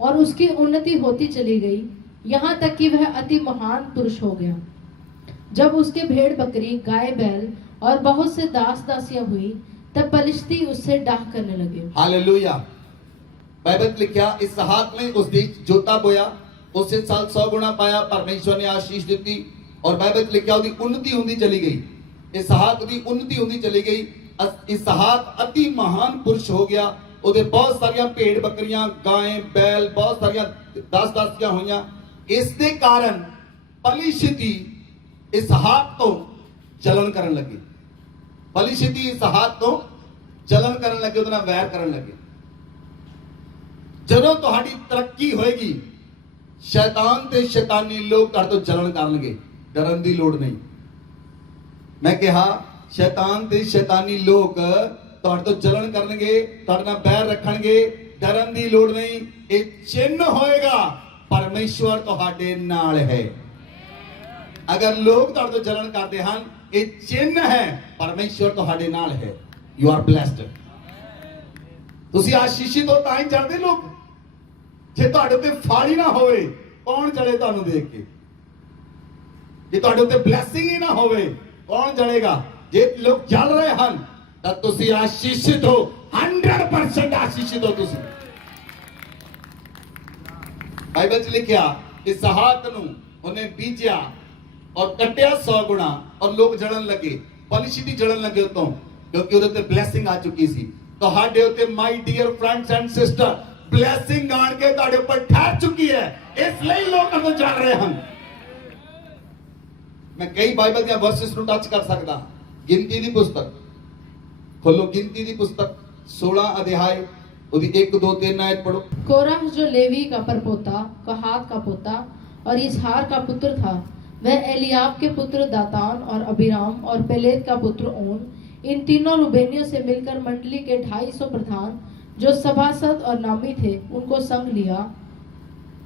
और उसकी उन्नति होती चली गई यहाँ तक कि वह अति महान पुरुष हो गया जब उसके भेड़ बकरी गाय बैल और बहुत से दास दासियां हुई तब पलिश्ती उससे डाह करने लगे हालेलुया बाइबल लिखा इसहाक ने उस देश जोता बोया उससे साल 100 गुना पाया परमेश्वर ने आशीष दी और बाइबल लिखा उसकी उन्नति होती चली गई इसहाक की उन्नति होती चली गई इसहाक अति महान पुरुष हो गया ਉਹਦੇ बहुत सारिया भेड़ बकरियां गाय बैल बहुत सारिया दास दासियां हुई इस दे कारण पलिश्ती इसहाक तो जलन करन लगे पलिश्ती इसहाक तो जलन करन लगे ਉਹਦੇ ਨਾਲ वैर करन लगे ਜਦੋਂ ਤੁਹਾਡੀ ਤਰੱਕੀ ਹੋਏਗੀ शैतान ते शैतानी लोग ਤੁਹਾਡੇ ਤੋਂ जलन करनगे डरन ਦੀ ਲੋੜ नहीं मैं कहा शैतान ते शैतानी लोग ਤੁਹਾਡੇ ਤੋਂ जलन करनगे ਤੁਹਾਡੇ ਨਾਲ बैर रखणगे डरन ਦੀ ਲੋੜ नहीं ਇਹ चिन्ह होएगा परमेश्वर ਤੁਹਾਡੇ ਨਾਲ है अगर लोग ਤੁਹਾਡੇ ਤੋਂ जलन करते हैं ਇਹ चिन्ह है परमेश्वर ਤੁਹਾਡੇ ਨਾਲ है you are blessed ਤੁਸੀਂ ਆਸ਼ੀਸ਼ਿਤ ਹੋ ਤਾਂ ਹੀ ਚੜਦੇ ਲੋਕ ਜੇ ਤੁਹਾਡੇ ਉੱਤੇ ਫਲ ਹੀ ਨਾ ਹੋਵੇ ਕੌਣ ਚੜੇ ਤੁਹਾਨੂੰ ਦੇਖ ਕੇ ਜੇ ਤੁਹਾਡੇ ਉੱਤੇ ਬਲੇਸਿੰਗ ਹੀ ਨਾ ਹੋਵੇ ਕੌਣ ਚੜੇਗਾ ਜੇ ਲੋਕ ਚੱਲ ਰਹੇ ਹਨ ਤਾਂ ਤੁਸੀਂ ਆਸ਼ੀਸ਼ਿਤ ਹੋ 100% ਆਸ਼ੀਸ਼ਿਤ ਹੋ ਤੁਸੀਂ ਬਾਈਬਲ 'ਚ ਲਿਖਿਆ इसहाक ਨੂੰ ਉਹਨੇ ਬੀਜਿਆ और कटिया 100 गुना और लोग जड़न लगे पलिश्ती जड़न लगे उतों क्योंकि ਉਹਦੇ ਉੱਤੇ ਬਲੇਸਿੰਗ ਆ ਚੁੱਕੀ ਸੀ ਤੁਹਾਡੇ ਉੱਤੇ my dear friends and sister blessing आन के ਤੁਹਾਡੇ ਉੱਪਰ ਠਹਿਰ ਚੁੱਕੀ ਹੈ ਇਸ ਲਈ ਲੋਕ ਅੰਦਰ ਚੱਲ ਰਹੇ ਹਨ ਮੈਂ ਕਈ ਬਾਈਬਲ ਦੀਆਂ ਵਰਸਿਸ ਨੂੰ ਟੱਚ ਕਰ ਸਕਦਾ ਗਿਣਤੀ ਦੀ ਪੁਸਤਕ ਖੋਲੋ ਗਿਣਤੀ ਦੀ ਪੁਸਤਕ 16 ਅਧਿਆਇ ਉਹਦੀ 1 2 3 ਆਇਤ पढ़ो कोरह जो लेवी का परपोता कहात का पोता और इसहार का पुत्र था वह एलियाब के पुत्र दातान और अबीराम और पेलेत का पुत्र ओन इन तीनों रूबेनियों से मिलकर मंडली के 250 प्रधान जो सभासद और नामी थे उनको संग लिया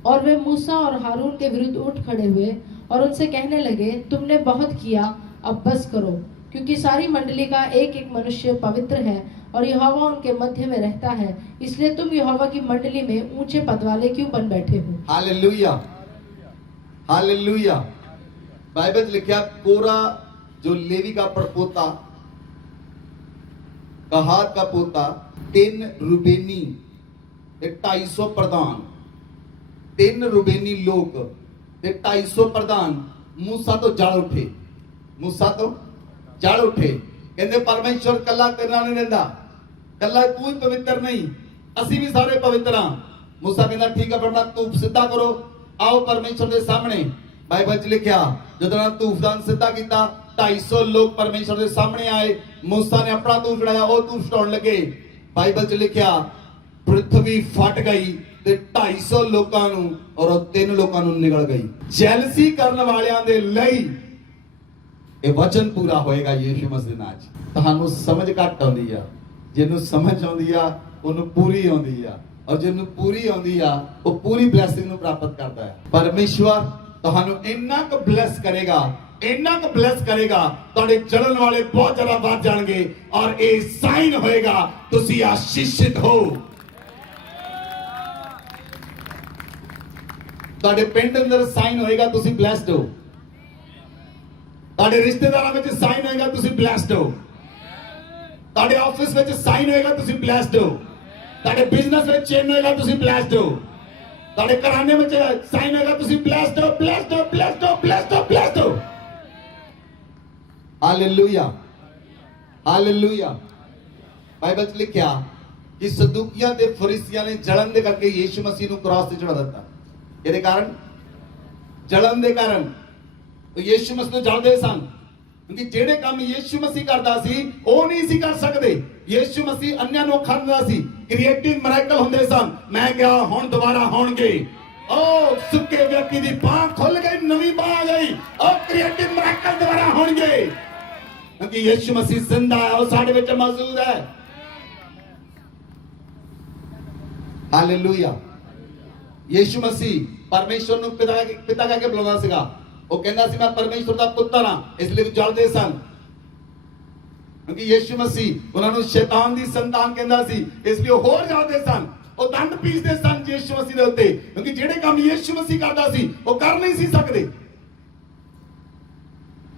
और वे मूसा और हारून के विरुद्ध उठ खड़े हुए और उनसे कहने लगे, तुमने बहुत किया, अब बस करो, क्योंकि सारी मंडली का एक एक मनुष्य पवित्र है और यहोवा उनके मध्य में रहता है, इसलिए तुम यहोवा की मंडली में ऊंचे पद वाले क्यों बन बैठे हो। Hallelujah, hallelujah. बाइबल लिखा, कोरा जो लेवी का परपोता, कहात का पोता, 3 रूबेनी, 250 प्रधान, 3 रूबेनी लोग, 250 प्रधान मूसा तो जल उठे, मूसा तो जल उठे। कहते परमेश्वर कला तेरा नहीं रहता, कला कोई पवित्र नहीं, ਅਸੀਂ भी सारे पवित्र हाँ। मूसा कहता ठीक है, अपना धूप सिद्धा करो, आओ परमेश्वर के सामने। बाइबल च लिखा, ਜਦੋਂ ਧੂਫਦਾਨ ਸਿੱਧਾ ਕੀਤਾ, 250 ਲੋਕ परमेश्वर के सामने आए। मूसा ने अपना धूप चढ़ाया, वो धूप छुड़ाने लगे। बाइबल च लिखा, पृथ्वी फट गई ਤੇ 250 ਲੋਕਾਂ ਨੂੰ ਔਰ 3 ਲੋਕਾਂ ਨੂੰ ਨਿਕਲ ਗਈ। ਜੈਲਸੀ ਕਰਨ ਵਾਲਿਆਂ ਦੇ ਲਈ ਇਹ ਵਚਨ ਪੂਰਾ ਹੋਏਗਾ ਯੀਸ਼ੂ ਮਸੀਹ ਦੇ ਨਾਮ 'ਚ। ਤੁਹਾਨੂੰ ਸਮਝ ਘੱਟ ਆਉਂਦੀ ਆ, ਜਿਹਨੂੰ ਸਮਝ ਆਉਂਦੀ ਆ ਉਹਨੂੰ ਪੂਰੀ ਆਉਂਦੀ ਆ, ਔਰ ਜਿਹਨੂੰ ਪੂਰੀ ਆਉਂਦੀ ਆ ਉਹ ਪੂਰੀ ਬਲੇਸਿੰਗ ਨੂੰ ਪ੍ਰਾਪਤ ਕਰਦਾ ਹੈ। ਪਰਮੇਸ਼ਵਰ ਤੁਹਾਨੂੰ ਇੰਨਾ ਕੁ ਬਲੈਸ ਕਰੇਗਾ, ਇੰਨਾ ਕੁ ਬਲੈਸ ਕਰੇਗਾ, ਤੁਹਾਡੇ ਜਲਣ ਵਾਲੇ ਬਹੁਤ ਜ਼ਿਆਦਾ ਵੱਧ ਜਾਣਗੇ ਔਰ ਇਹ ਸਾਈਨ ਹੋਏਗਾ ਤੁਸੀਂ ਆਸ਼ੀਸ਼ਿਤ ਹੋ। ਤੁਹਾਡੇ ਪਿੰਡ ਅੰਦਰ ਸਾਈਨ ਹੋਏਗਾ ਤੁਸੀਂ ਬਲੈਸਡ ਹੋ, ਤੁਹਾਡੇ ਰਿਸ਼ਤੇਦਾਰਾਂ ਵਿੱਚ ਸਾਈਨ ਹੋਏਗਾ ਤੁਸੀਂ ਬਲੈਸਡ ਹੋ, ਤੁਹਾਡੇ ਆਫਿਸ ਵਿੱਚ ਸਾਈਨ ਹੋਏਗਾ ਤੁਸੀਂ ਬਲੈਸਡ ਹੋ, ਤੁਹਾਡੇ ਬਿਜ਼ਨਸ ਵਿੱਚ ਚੇਨ ਹੋਏਗਾ ਤੁਸੀਂ ਬਲੈਸਡ ਹੋ, ਤੁਹਾਡੇ ਘਰਾਣੇ ਵਿੱਚ ਸਾਈਨ ਹੋਏਗਾ ਤੁਸੀਂ ਬਲੈਸਡ ਹੋ, ਬਲੈਸਡ ਹੋ, ਬਲੈਸਡ ਹੋ, ਬਲੈਸਡ ਹੋ, ਬਲੈਸਡ ਹੋ। Hallelujah, hallelujah. ਬਾਈਬਲ 'ਚ ਲਿਖਿਆ ਕਿ ਸਦੂਕੀਆਂ ਤੇ ਫਰੀਸੀਆਂ ਨੇ ਜਲਨ ਦੇ ਕਰਕੇ ਯੀਸ਼ੂ ਮਸੀਹ ਨੂੰ ਕ੍ਰਾਸ ਤੇ ਚੜਾ ਦਿੱਤਾ। ਇਹਦੇ ਕਾਰਨ, ਜਲਨ ਦੇ ਕਾਰਨ ਉਹ ਯੀਸ਼ੂ ਮਸੀਹ ਨੂੰ ਜਲਦੇ ਸਨ, ਕਿਉਂਕਿ ਜਿਹੜੇ ਕੰਮ ਯੀਸ਼ੂ ਮਸੀਹ ਕਰਦਾ ਸੀ ਉਹ ਨਹੀਂ ਸੀ ਕਰ ਸਕਦੇ। ਯੀਸ਼ੂ ਮਸੀਹ ਅੰਨ੍ਹਿਆਂ ਨੂੰ ਖਾਂਦਾ ਸੀ, ਕ੍ਰੀਏਟਿਵ ਮਿਰਾਕਲ ਹੁੰਦੇ ਸਨ। ਮੈਂ ਕਿਹਾ ਹੁਣ ਦੁਬਾਰਾ ਹੋਣਗੇ। ਉਹ ਸੁੱਕੇ ਵਿਅਕਤੀ ਦੀ ਬਾਹ ਖੁੱਲ ਗਈ, ਨਵੀਂ ਬਾਹ ਆ ਗਈ। ਉਹ ਕ੍ਰੀਏਟਿਵ ਮਿਰਾਕਲ ਦੁਬਾਰਾ ਹੋਣਗੇ, ਕਿਉਂਕਿ ਯੀਸ਼ੂ ਮਸੀਹ ਜ਼ਿੰਦਾ ਹੈ, ਉਹ ਸਾਡੇ ਵਿੱਚ ਮੌਜੂਦ ਹੈ। ਹਾਲੇਲੂਇਆ। ਯੀਸ਼ੂ ਮਸੀਹ ਪਰਮੇਸ਼ਵਰ ਨੂੰ ਪਿਤਾ ਕਹਿ ਕੇ ਬੁਲਾਉਂਦਾ ਸੀਗਾ। ਉਹ ਕਹਿੰਦਾ ਸੀ ਮੈਂ ਪਰਮੇਸ਼ਵਰ ਦਾ ਪੁੱਤਰ ਹਾਂ, ਇਸ ਲਈ ਜਲਦੇ ਸਨ, ਕਿਉਂਕਿ ਯੀਸ਼ੂ ਮਸੀਹ ਉਹਨਾਂ ਨੂੰ ਸ਼ੈਤਾਨ ਦੀ ਸੰਤਾਨ ਕਹਿੰਦਾ ਸੀ, ਇਸ ਲਈ ਉਹ ਹੋਰ ਜਲਦੇ ਸਨ। ਉਹ ਦੰਡ ਪੀਸਦੇ ਸਨ ਯੀਸ਼ੂ ਮਸੀਹ ਦੇ ਉੱਤੇ, ਕਿਉਂਕਿ ਜਿਹੜੇ ਕੰਮ ਯੀਸ਼ੂ ਮਸੀਹ ਕਰਦਾ ਸੀ ਉਹ ਕਰ ਨਹੀਂ ਸੀ ਸਕਦੇ।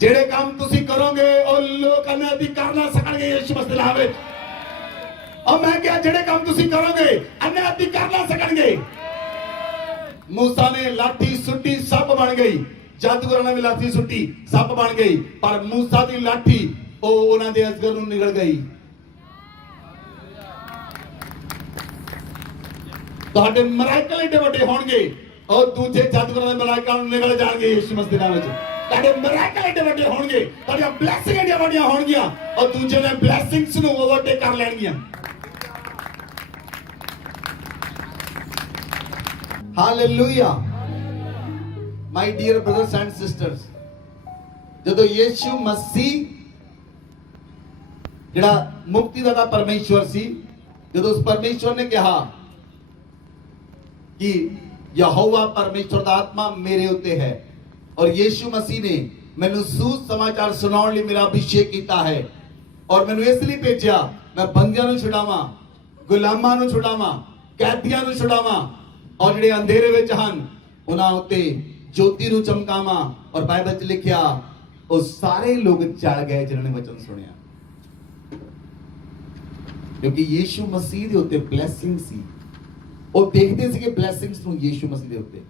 ਜਿਹੜੇ ਕੰਮ ਤੁਸੀਂ ਕਰੋਗੇ ਉਹ ਲੋਕ ਅਨਾਦੀ ਕਰ ਨਾ ਸਕਣਗੇ ਯੀਸ਼ੂ ਮਸੀਹ ਦੇ ਨਾਮ ਵਿੱਚ। और मैं क्या, जेड़े काम तुसी करोगे अन्याती कर ना सकणगे। मूसा ने लाठी सुट्टी, सप बन गई। जादूगर ने भी लाठी सुट्टी, सप बन गई, पर मूसा दी लाठी ओ उन्हां दे अजगर नूं निकल गई। तुहाडे मिराकल एडे वड्डे होणगे और दूजे जादूगर दे मिराकल निकल जाणगे यीशु मसीह दे नाम विच। तुहाडे मिराकल एडे वड्डे होणगे, तुहाडीआं ब्लैसिंग एडीआं वड्डीआं होणगीआं और दूजे ने ब्लैसिंग्स नूं ओवरटेक कर लैणगीआं। Hallelujah, my dear brothers and sisters, ਜਦੋਂ ਯੀਸ਼ੂ ਮਸੀਹ ਜਿਹੜਾ ਮੁਕਤੀਦਾਤਾ ਪਰਮੇਸ਼ਵਰ ਸੀ, ਜਦੋਂ ਉਸ ਪਰਮੇਸ਼ਵਰ ਨੇ ਕਿਹਾ ਕਿ ਯਹੋਵਾ ਪਰਮੇਸ਼ਵਰ ਦਾ ਆਤਮਾ ਮੇਰੇ ਉੱਤੇ ਹੈ ਔਰ ਯੀਸ਼ੂ ਮਸੀਹ ਨੇ ਮੈਨੂੰ ਸੁਸਮਾਚਾਰ ਸੁਣਾਉਣ ਲਈ ਮੇਰਾ ਅਭਿਸ਼ੇਕ ਕੀਤਾ ਹੈ ਔਰ ਮੈਨੂੰ ਇਸ ਲਈ ਭੇਜਿਆ ਮੈਂ ਬੰਦਿਆਂ ਨੂੰ ਛੁਡਾਵਾਂ, ਗੁਲਾਮਾਂ ਨੂੰ ਛੁਡਾਵਾਂ, ਕੈਦੀਆਂ ਨੂੰ ਛੁਡਾਵਾਂ और ਜਿਹੜੇ ਅੰਧੇਰੇ ਵਿੱਚ ਹਨ ਉਹਨਾਂ ਉੱਤੇ ਜੋਤੀ ਨੂੰ ਚਮਕਾਵਾਂ। ਔਰ ਬਾਈਬਲ 'ਚ ਲਿਖਿਆ ਉਹ ਸਾਰੇ ਲੋਕ ਚਲ ਗਏ ਜਿਨ੍ਹਾਂ ਨੇ ਵਚਨ ਸੁਣਿਆ, ਕਿਉਂਕਿ ਯੀਸ਼ੂ ਮਸੀਹ ਦੇ ਉੱਤੇ ਬਲੇਸਿੰਗ ਸੀ। ਉਹ ਦੇਖਦੇ ਸੀ ਕਿ ਬਲੇਸਿੰਗਸ ਨੂੰ ਯੀਸ਼ੂ ਮਸੀਹ ਦੇ ਉੱਤੇ,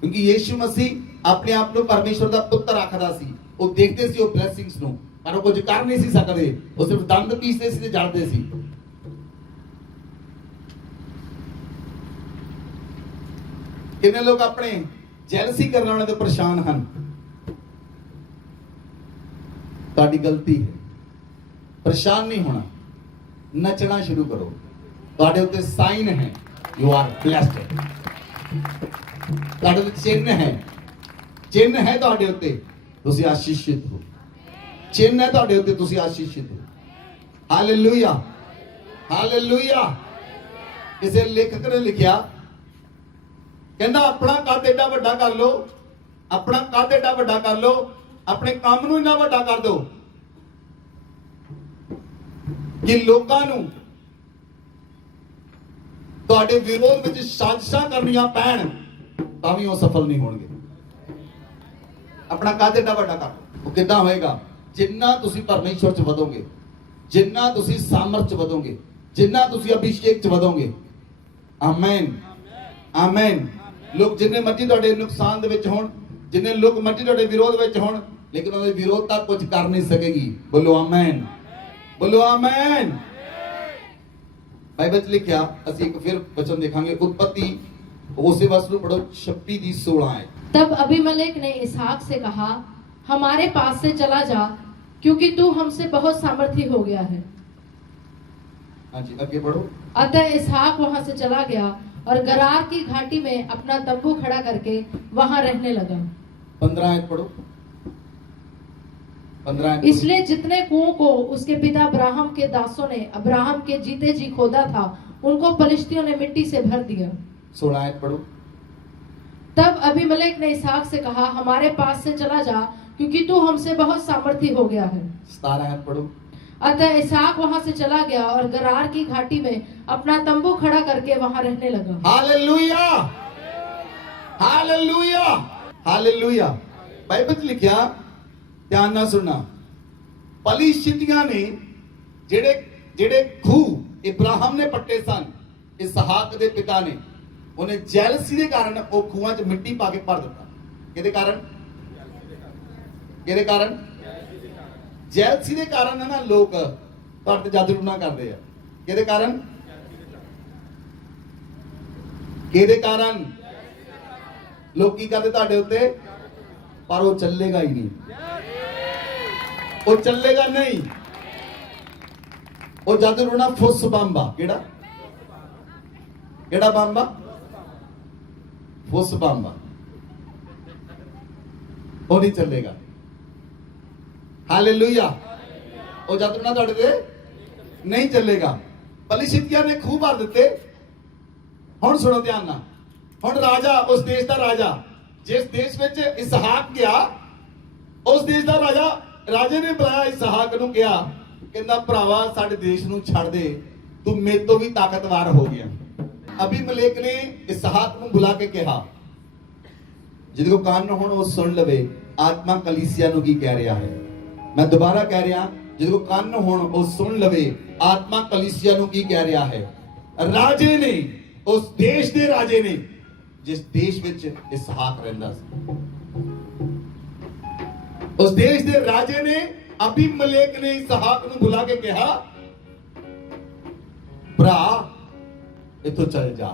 ਕਿਉਂਕਿ ਯੀਸ਼ੂ ਮਸੀਹ ਆਪਣੇ ਆਪ ਨੂੰ ਪਰਮੇਸ਼ਵਰ ਦਾ ਪੁੱਤਰ ਆਖਦਾ ਸੀ। ਉਹ ਦੇਖਦੇ ਸੀ ਉਹ ਬਲੇਸਿੰਗਸ ਨੂੰ, ਪਰ ਉਹ ਕੁਝ ਕਰ ਨਹੀਂ ਸੀ ਸਕਦੇ। ਉਹ ਸਿਰਫ ਦੰਦ ਪੀਸਦੇ ਸੀ ਤੇ ਜਲਦੇ ਸੀ। कितने लोग अपने जेलसी करने वाले तो परेशान हैं। ताड़ी गलती है, परेशान नहीं होना, नचना शुरू करो। ताड़े उत्ते साइन है, यू आर ब्लेस्ड। ताड़े उत्ते चिन्ह है, चिन्ह है ताड़े उत्ते, तुसी आशीषित हो। चिन्ह है ताड़े उत्ते, तुसी आशीषित हो। Hallelujah, hallelujah. किसी लेखक ने लिखा ਕਹਿੰਦਾ ਆਪਣਾ ਕੱਦ ਏਡਾ ਵੱਡਾ ਕਰ ਲਓ, ਆਪਣਾ ਕੱਦ ਏਡਾ ਵੱਡਾ ਕਰ ਲਓ, ਆਪਣੇ ਕੰਮ ਨੂੰ ਇੰਨਾ ਵੱਡਾ ਕਰ ਦਿਓ ਕਿ ਲੋਕਾਂ ਨੂੰ ਤੁਹਾਡੇ ਵਿਰੋਧ ਵਿੱਚ ਸਾਜ਼ਿਸ਼ਾਂ ਕਰਨੀਆਂ ਪੈਣ ਤਾਂ ਵੀ ਉਹ ਸਫਲ ਨਹੀਂ ਹੋਣਗੇ। ਆਪਣਾ ਕੱਦ ਏਡਾ ਵੱਡਾ ਕਰ ਲਓ। ਉਹ ਕਿੱਦਾਂ ਹੋਏਗਾ? ਜਿੰਨਾ ਤੁਸੀਂ ਪਰਮੇਸ਼ਵਰ ਚ ਵਧੋਗੇ, ਜਿੰਨਾ ਤੁਸੀਂ ਸਾਮਰਥ ਚ ਵਧੋਗੇ, ਜਿੰਨਾ ਤੁਸੀਂ ਅਭਿਸ਼ੇਕ ਚ ਵਧੋਗੇ। Amen, amen. ਲੋਕ ਜਿੰਨੇ ਮਰਜ਼ੀ ਤੁਹਾਡੇ ਨੁਕਸਾਨ ਦੇ ਵਿੱਚ ਹੋਣ, ਜਿੰਨੇ ਲੋਕ ਮਰਜ਼ੀ ਤੁਹਾਡੇ ਵਿਰੋਧ ਵਿੱਚ ਹੋਣ, ਲੇਕਿਨ ਉਹਦੇ ਵਿਰੋਧਤਾ ਕੁਝ ਕਰ ਨਹੀਂ ਸਕੇਗੀ। ਬੋਲੋ ਆਮੇਨ, ਬੋਲੋ ਆਮੇਨ। ਬਾਈਬਲ ਚ ਲਿਖਿਆ, ਅਸੀਂ ਇੱਕ ਫਿਰ ਵਚਨ ਦੇਖਾਂਗੇ, ਉਤਪत्ति ਉਸੇ ਵਸ ਨੂੰ ਪੜੋ 26 ਦੀ 16 ਹੈ। तब अबीमेलेक ने इसहाक से कहा, हमारे पास से चला जा, क्योंकि तू हमसे बहुत सामर्थी हो गया है। हाँ जी, आगे बढ़ो। अतः इसहाक वहां से चला गया और गरार की घाटी में अपना तंबू खड़ा करके वहां रहने लगा। 15 आयत पढ़ो, 15 आयत। इसलिए जितने कुओं को उसके पिता अब्राहम के दासों ने अब्राहम के जीते जी खोदा था, उनको फलिश्तियों ने मिट्टी से भर दिया। 16 आयत पढ़ो। तब अबीमेलेक ने इसहाक से कहा, हमारे पास से चला जा, क्योंकि तू हमसे बहुत सामर्थी हो गया है। 17 आयत पढ़ो। अतः इसहाक वहां से चला गया और गरार की घाटी में अपना तंबू खड़ा करके वहां रहने लगा। Hallelujah, hallelujah, hallelujah. बाइबल च लिखिया, ध्यान ना सुनना, फलिश्तियां ने जेड़े जेड़े खूह इब्राहिम ने पट्टे सन, इसहाक दे पिता ने उन्हें जैलसी के कारण वो खूहां च मिट्टी पा के भर दिता। किहदे कारण? किहदे कारण? जैलसी के कारण है ना, लोग तुहाडे ते जादू टूना करदे आ। किहदे कारण? किहदे कारण लोग की करदे तुहाडे उत्ते? पर वो चलेगा ही नहीं, वो चलेगा नहीं। वो जादू टूना फुस बंबा, केड़ा केड़ा बंबा? फुस बंबा, वो नहीं चलेगा। हालेलुया। वो जादू टूना तुहाडे ते नहीं चलेगा। फलिश्तियां ने खूह भर दिते। हुण सुनो ध्यान नाल, हुण राजा, उस देश का राजा, जिस देश विच इसहाक गया, उस देश का राजा, राजे ने बुलाया इसहाक नूं, कहा, कहंदा भरावा साडे देश नूं छड्ड दे, तू मेरे तो भी ताकतवर हो गया। अबीमेलेक ने इसहाक नूं बुला के कहा, जिहदे को कान हुण वो सुन लवे, आत्मा कलीसिया नूं की कह रहा है। मैं दोबारा कह रहा, जिहदे को कान हुण वो सुन लवे, आत्मा कलीसिया नूं की कह रहा है। राजे ने, उस देश दे राजे ने, जिस देश विच इसहाक रहिंदा सी, उस देश दे राजे ने, अबीमेलेक ने इसहाक नूं बुला के कहा, भरा इथों चल जा।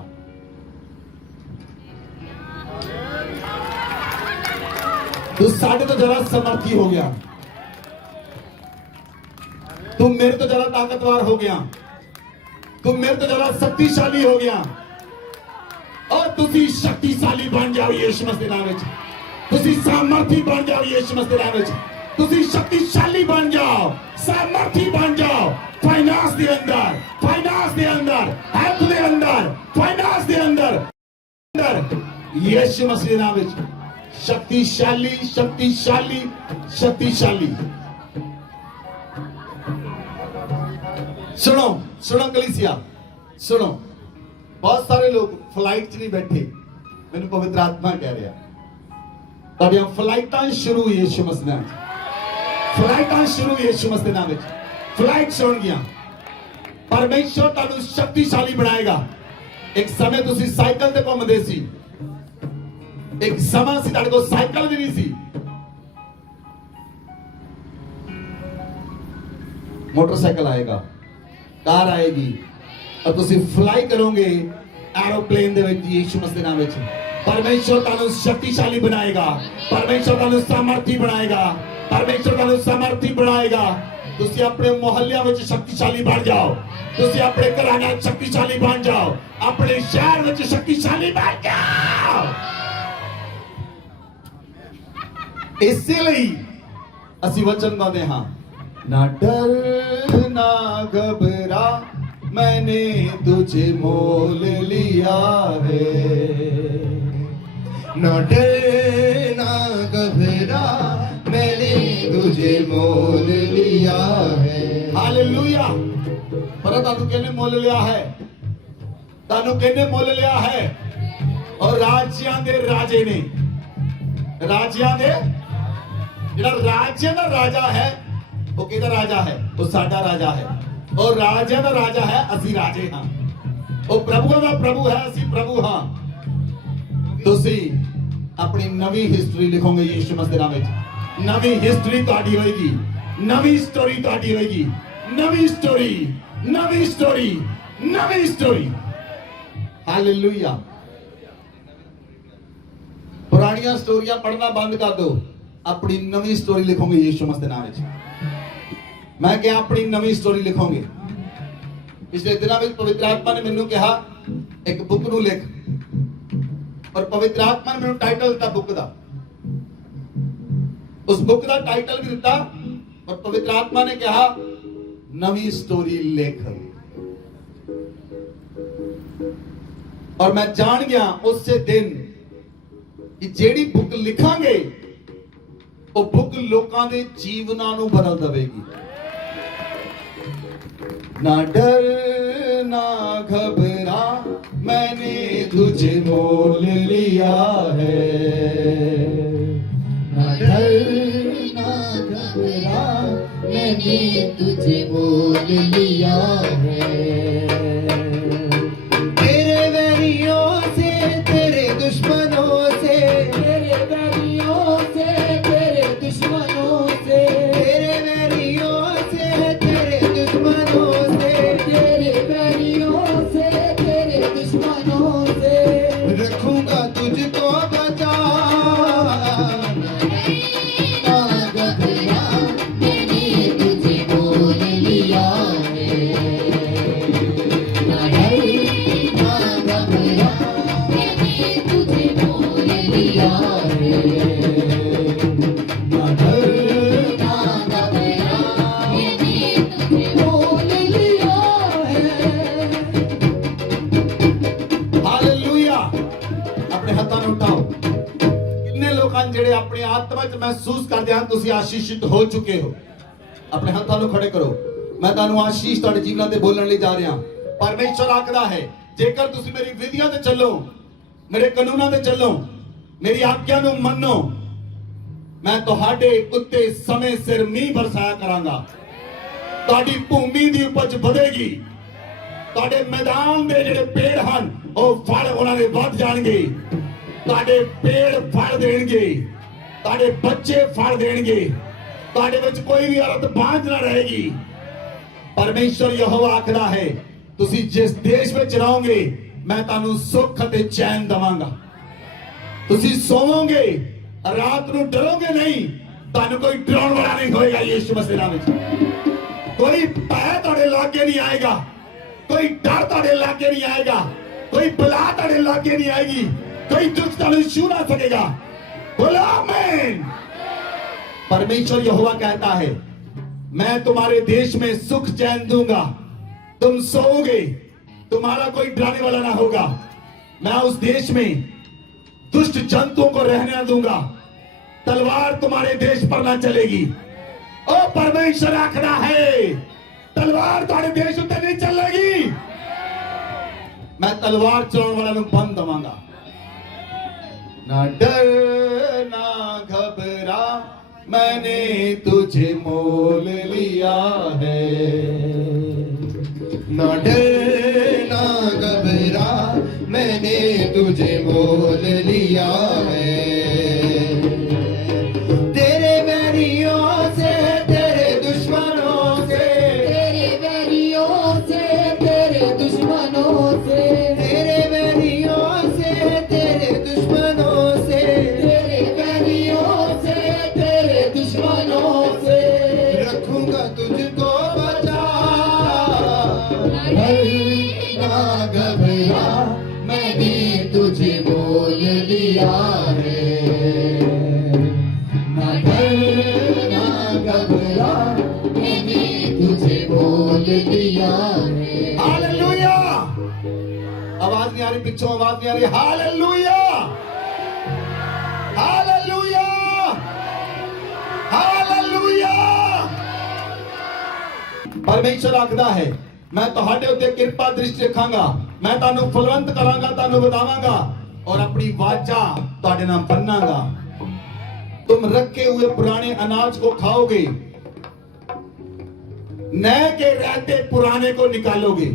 तू साढ़े तो जरा समर्थी हो गया, तू मेरे तो जरा ताकतवर हो गया, तू मेरे तो जरा शक्तिशाली हो गया, और तुसी शक्तिशाली बन जाओ यीशु मसीह दे नाम विच। तुसी सामर्थी बन जाओ यीशु मसीह दे नाम विच। तुसी शक्तिशाली बन जाओ, सामर्थी बन जाओ। फाइनेंस दे अंदर, फाइनेंस दे अंदर, हेल्थ दे अंदर, फाइनेंस दे अंदर, यीशु मसीह दे नाम विच शक्तिशाली, शक्तिशाली, शक्तिशाली। सुनो सुनो कलीसिया, सुनो। बहुत सारे लोग फ्लाइट च नहीं बैठे, मैंने पवित्र आत्मा कह रहा, ਤੁਹਾਡੀਆਂ ਫਲਾਈਟਾਂ ਸ਼ੁਰੂ ਯीशु मसीह नाम विच, ਫਲਾਈਟਾਂ ਸ਼ੁਰੂ ਯीशु मसीह नाम विच, फ्लाइट्स होणगीਆਂ। परमेश्वर ਤੁਹਾਨੂੰ शक्तिशाली बनाएगा। एक समय ਤੁਸੀਂ ਸਾਈਕਲ ਤੇ ਘੁੰਮਦੇ ਸੀ, एक ਸਮਾਂ ਸੀ ਤੁਹਾਡੇ ਕੋਲ ਸਾਈਕਲ ਵੀ ਨਹੀਂ ਸੀ, मोटरसाइकिल आएगा, कार आएगी, और ਤੁਸੀਂ ਫਲਾਈ ਕਰੋਗੇ एरोप्लेन ਦੇ ਵਿੱਚ ਯीशु मसीह नाम विच। परमेश्वर ਤੁਹਾਨੂੰ शक्तिशाली बनाएगा, परमेश्वर ਤੁਹਾਨੂੰ सामर्थी बनाएगा, परमेश्वर ਤੁਹਾਨੂੰ सामर्थी बनाएगा। ਤੁਸੀਂ ਆਪਣੇ ਮੁਹੱਲਿਆਂ ਵਿੱਚ शक्तिशाली बन जाओ, ਤੁਸੀਂ ਆਪਣੇ ਘਰਾਣਿਆਂ 'ਚ शक्तिशाली बन जाओ, ਆਪਣੇ ਸ਼ਹਿਰ ਵਿੱਚ शक्तिशाली बन जाओ। ਇਸੇ ਲਈ ਅਸੀਂ ਵਚਨ ਗਾਉਂਦੇ ਹਾਂ, ना डर ना घबरा, मैंने तुझे मोल लिया है। ना डर ना घबरा, मैंने तुझे मोल लिया है। हालेलुया। पर तानू कहने मोल लिया है, तानू कहने मोल लिया है। और राज्यां दे राजे ने, राज्यां दे ਜਿਹੜਾ राज्य ਦਾ राजा है वो किहदा राजा है? वो साडा राजा है। और राज्य ਦਾ राजा है, ਅਸੀਂ राजे हाँ। वो प्रभुओं ਦਾ प्रभु है, ਅਸੀਂ प्रभु हाँ। ਤੁਸੀਂ अपनी नवी हिस्ट्री लिखोगे यीशु मसीह नाम ਵਿੱਚ। नवी हिस्ट्री ਤੁਹਾਡੀ ਹੋਏਗੀ, नवी स्टोरी ਤੁਹਾਡੀ ਹੋਏਗੀ, नवी स्टोरी, नवी स्टोरी, नवी स्टोरी। हालेलुया। पुरानियां स्टोरियां पढ़ना बंद कर दो, अपनी नवी स्टोरी लिखोगे यीशु मसीह नाम ਵਿੱਚ। मैं क्या अपनी नवी स्टोरी लिखोगे? पिछले दिनों में पवित्र आत्मा ने मैनू कहा एक बुक नू लिख, और पवित्र आत्मा ने मैनू टाइटल दिता बुक दा। उस बुक दा टाइटल भी दिता, और पवित्र आत्मा ने कहा नवी स्टोरी लिख। और मैं जान गया उससे दिन कि जेड़ी बुक लिखांगे वो बुक लोकां दे जीवनां नू बदल देवेगी। ना डर ना घबरा, मैंने तुझे मोल लिया है। ना डर ना घबरा, मैंने तुझे मोल लिया है। तेरे वैरियों से, तेरे दुश्मनों से, तेरे वैरियों से, तेरे दुश्मनों से, तेरे वैरियों से, तेरे दुश्मनों से, तेरे वैरियों से, तेरे दुश्मनों से रखूंगा तुझको बचा। ना घबरा, मैंने तुझे मोल लिया है। ना डर ना घबरा, मैंने तुझे मोल लिया है। ना डर ना घबरा, मैंने तुझे मोल लिया है। हालेलुया। अपने हाथों ਨੂੰ उठाओ। किन्ने लोग हैं ਜਿਹੜੇ अपनी आत्मा च महसूस करते हैं ਤੁਸੀਂ आशीषित हो चुके हो? अपने हाथों ਨੂੰ खड़े करो। मैं ਤੁਹਾਨੂੰ आशीष ਤੁਹਾਡੇ ਜੀਵਨਾਂ ਤੇ ਬੋਲਣ ਲਈ ਜਾ ਰਿਹਾ। ਪਰਮੇਸ਼ਰ ਆਖਦਾ ਹੈ ਜੇਕਰ ਤੁਸੀਂ ਮੇਰੀ ਵਿਧੀਆਂ ਤੇ ਚੱਲੋ, ਮੇਰੇ ਕਾਨੂੰਨਾਂ ਤੇ ਚੱਲੋ, ਮੇਰੀ ਆਗਿਆ ਨੂੰ ਮੰਨੋ, ਮੈਂ ਤੁਹਾਡੇ ਉੱਤੇ ਸਮੇਂ ਸਿਰ ਮੀਂਹ ਬਰਸਾਇਆ ਕਰਾਂਗਾ। ਤੁਹਾਡੀ ਭੂਮੀ ਦੀ ਉਪਜ ਵਧੇਗੀ। ਤੁਹਾਡੇ ਮੈਦਾਨ ਦੇ ਜਿਹੜੇ ਪੇੜ ਹਨ ਉਹ ਫਲ ਉਹਨਾਂ ਦੇ ਵੱਧ ਜਾਣਗੇ। ਤੁਹਾਡੇ ਪੇੜ ਫਲ ਦੇਣਗੇ, ਤੁਹਾਡੇ ਬੱਚੇ ਫਲ ਦੇਣਗੇ, ਤੁਹਾਡੇ ਵਿੱਚ ਕੋਈ ਵੀ ਔਰਤ ਬਾਂਝ ਨਾ ਰਹੇਗੀ। ਪਰਮੇਸ਼ਰ ਯਹੋਵਾ ਆਖਦਾ ਹੈ ਤੁਸੀਂ ਜਿਸ ਦੇਸ਼ ਵਿੱਚ ਰਹੋਗੇ ਮੈਂ ਤੁਹਾਨੂੰ ਸੁੱਖ ਅਤੇ ਚੈਨ ਦਵਾਂਗਾ। ਤੁਸੀਂ ਸੋਵੋਗੇ, ਰਾਤ ਨੂੰ ਡਰੋਗੇ ਨਹੀਂ, ਤੁਹਾਨੂੰ ਕੋਈ ਡਰਾਉਣ ਵਾਲਾ ਨਹੀਂ ਹੋਏਗਾ ਯੀਸ਼ੂ ਮਸੀਹ ਨਾਮ ਵਿੱਚ। ਕੋਈ ਭੈ ਤੁਹਾਡੇ ਲਾਗੇ ਨਹੀਂ ਆਏਗਾ, कोई डर ਤੁਹਾਡੇ ਲਾਗੇ नहीं आएगा, कोई बला ਤੁਹਾਡੇ ਲਾਗੇ नहीं आएगी, कोई दुख ਤੁਹਾਨੂੰ छू ना सकेगा। बोलो आमीन। परमेश्वर यहोवा कहता है मैं तुम्हारे देश में सुख चैन दूंगा, तुम सोओगे, तुम्हारा कोई डराने वाला ना होगा। मैं उस देश में दुष्ट जंतुओं को रहने ना दूंगा, तलवार तुम्हारे देश पर ना चलेगी। ओ परमेश्वर आखना है तलवार तुम्हारे देश उत्ते नहीं चलेगी। मैं तलवार चलाने वाला ਨੂੰ ਬੰਦ ਦਵਾਂਗਾ। ना डर ना घबरा, मैंने तुझे मोल लिया है। ना डर ना घबरा, मैंने तुझे मोल लिया है। तेरे वैरियों से, तेरे दुश्मनों से, तेरे वैरियों से, तेरे दुश्मनों से, तेरे वैरियों से, तेरे दुश्मनों से, तेरे वैरियों से, तेरे दुश्मनों से रखूंगा तुझको बचा। ना घबरा, मैंने तुझे मोल लिया है। ना डर ना घबरा, मैंने तुझे मोल लिया है। हालेलुया। आवाज नहीं आ रही, पिछों आवाज नहीं आ रही। हालेलुया। परमेश्वर आखदा है मैं ਤੁਹਾਡੇ ਉੱਤੇ ਕਿਰਪਾ ਦ੍ਰਿਸ਼ਟੀ ਰੱਖਾਂਗਾ ਮੈਂ ਤੁਹਾਨੂੰ ਫਲਵੰਤ ਕਰਾਂਗਾ ਤੁਹਾਨੂੰ ਵਧਾਵਾਂਗਾ और अपनी वाचा ਤੁਹਾਡੇ ਨਾਲ ਬੰਨਾਂਗਾ तुम रखे हुए पुराने अनाज को खाओगे नए के रहते पुराने को निकालोगे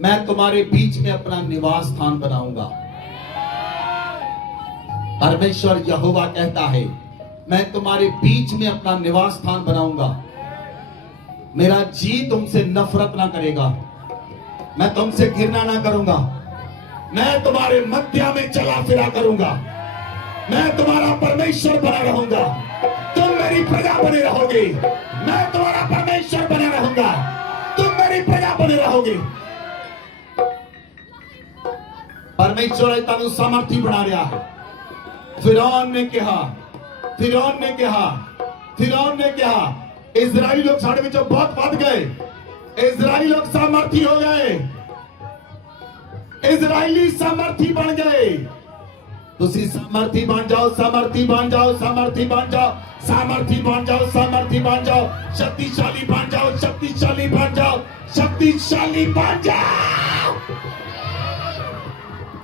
मैं तुम्हारे बीच में अपना निवास स्थान बनाऊंगा परमेश्वर यहोवा कहता है मैं तुम्हारे बीच में अपना निवास स्थान बनाऊंगा मेरा जी तुमसे नफरत ना करेगा मैं तुमसे घृणा ना करूंगा मैं तुम्हारे मध्य में चला फिरा करूंगा मैं तुम्हारा परमेश्वर बना रहूंगा तुम मेरी प्रजा बने रहोगे मैं तुम्हारा परमेश्वर बना रहूंगा तुम मेरी प्रजा बने रहोगे परमेश्वर तनु सामर्थी बना रहा है फिरौन ने कहा इजरायली लोग साढ़े विचों बहुत बढ़ गए इजरायली लोग सामर्थी हो गए इजरायली सामर्थी बन गए ਤੁਸੀਂ ਸਮਰਥੀ ਬਣ ਜਾਓ ਸਮਰਥੀ ਬਣ ਜਾਓ ਸਮਰਥੀ ਬਣ ਜਾਓ ਸਮਰਥੀ ਬਣ ਜਾਓ ਸਮਰਥੀ ਬਣ ਜਾਓ ਸ਼ਕਤੀਸ਼ਾਲੀ ਬਣ ਜਾਓ ਸ਼ਕਤੀਸ਼ਾਲੀ ਬਣ ਜਾਓ ਸ਼ਕਤੀਸ਼ਾਲੀ ਬਣ ਜਾਓ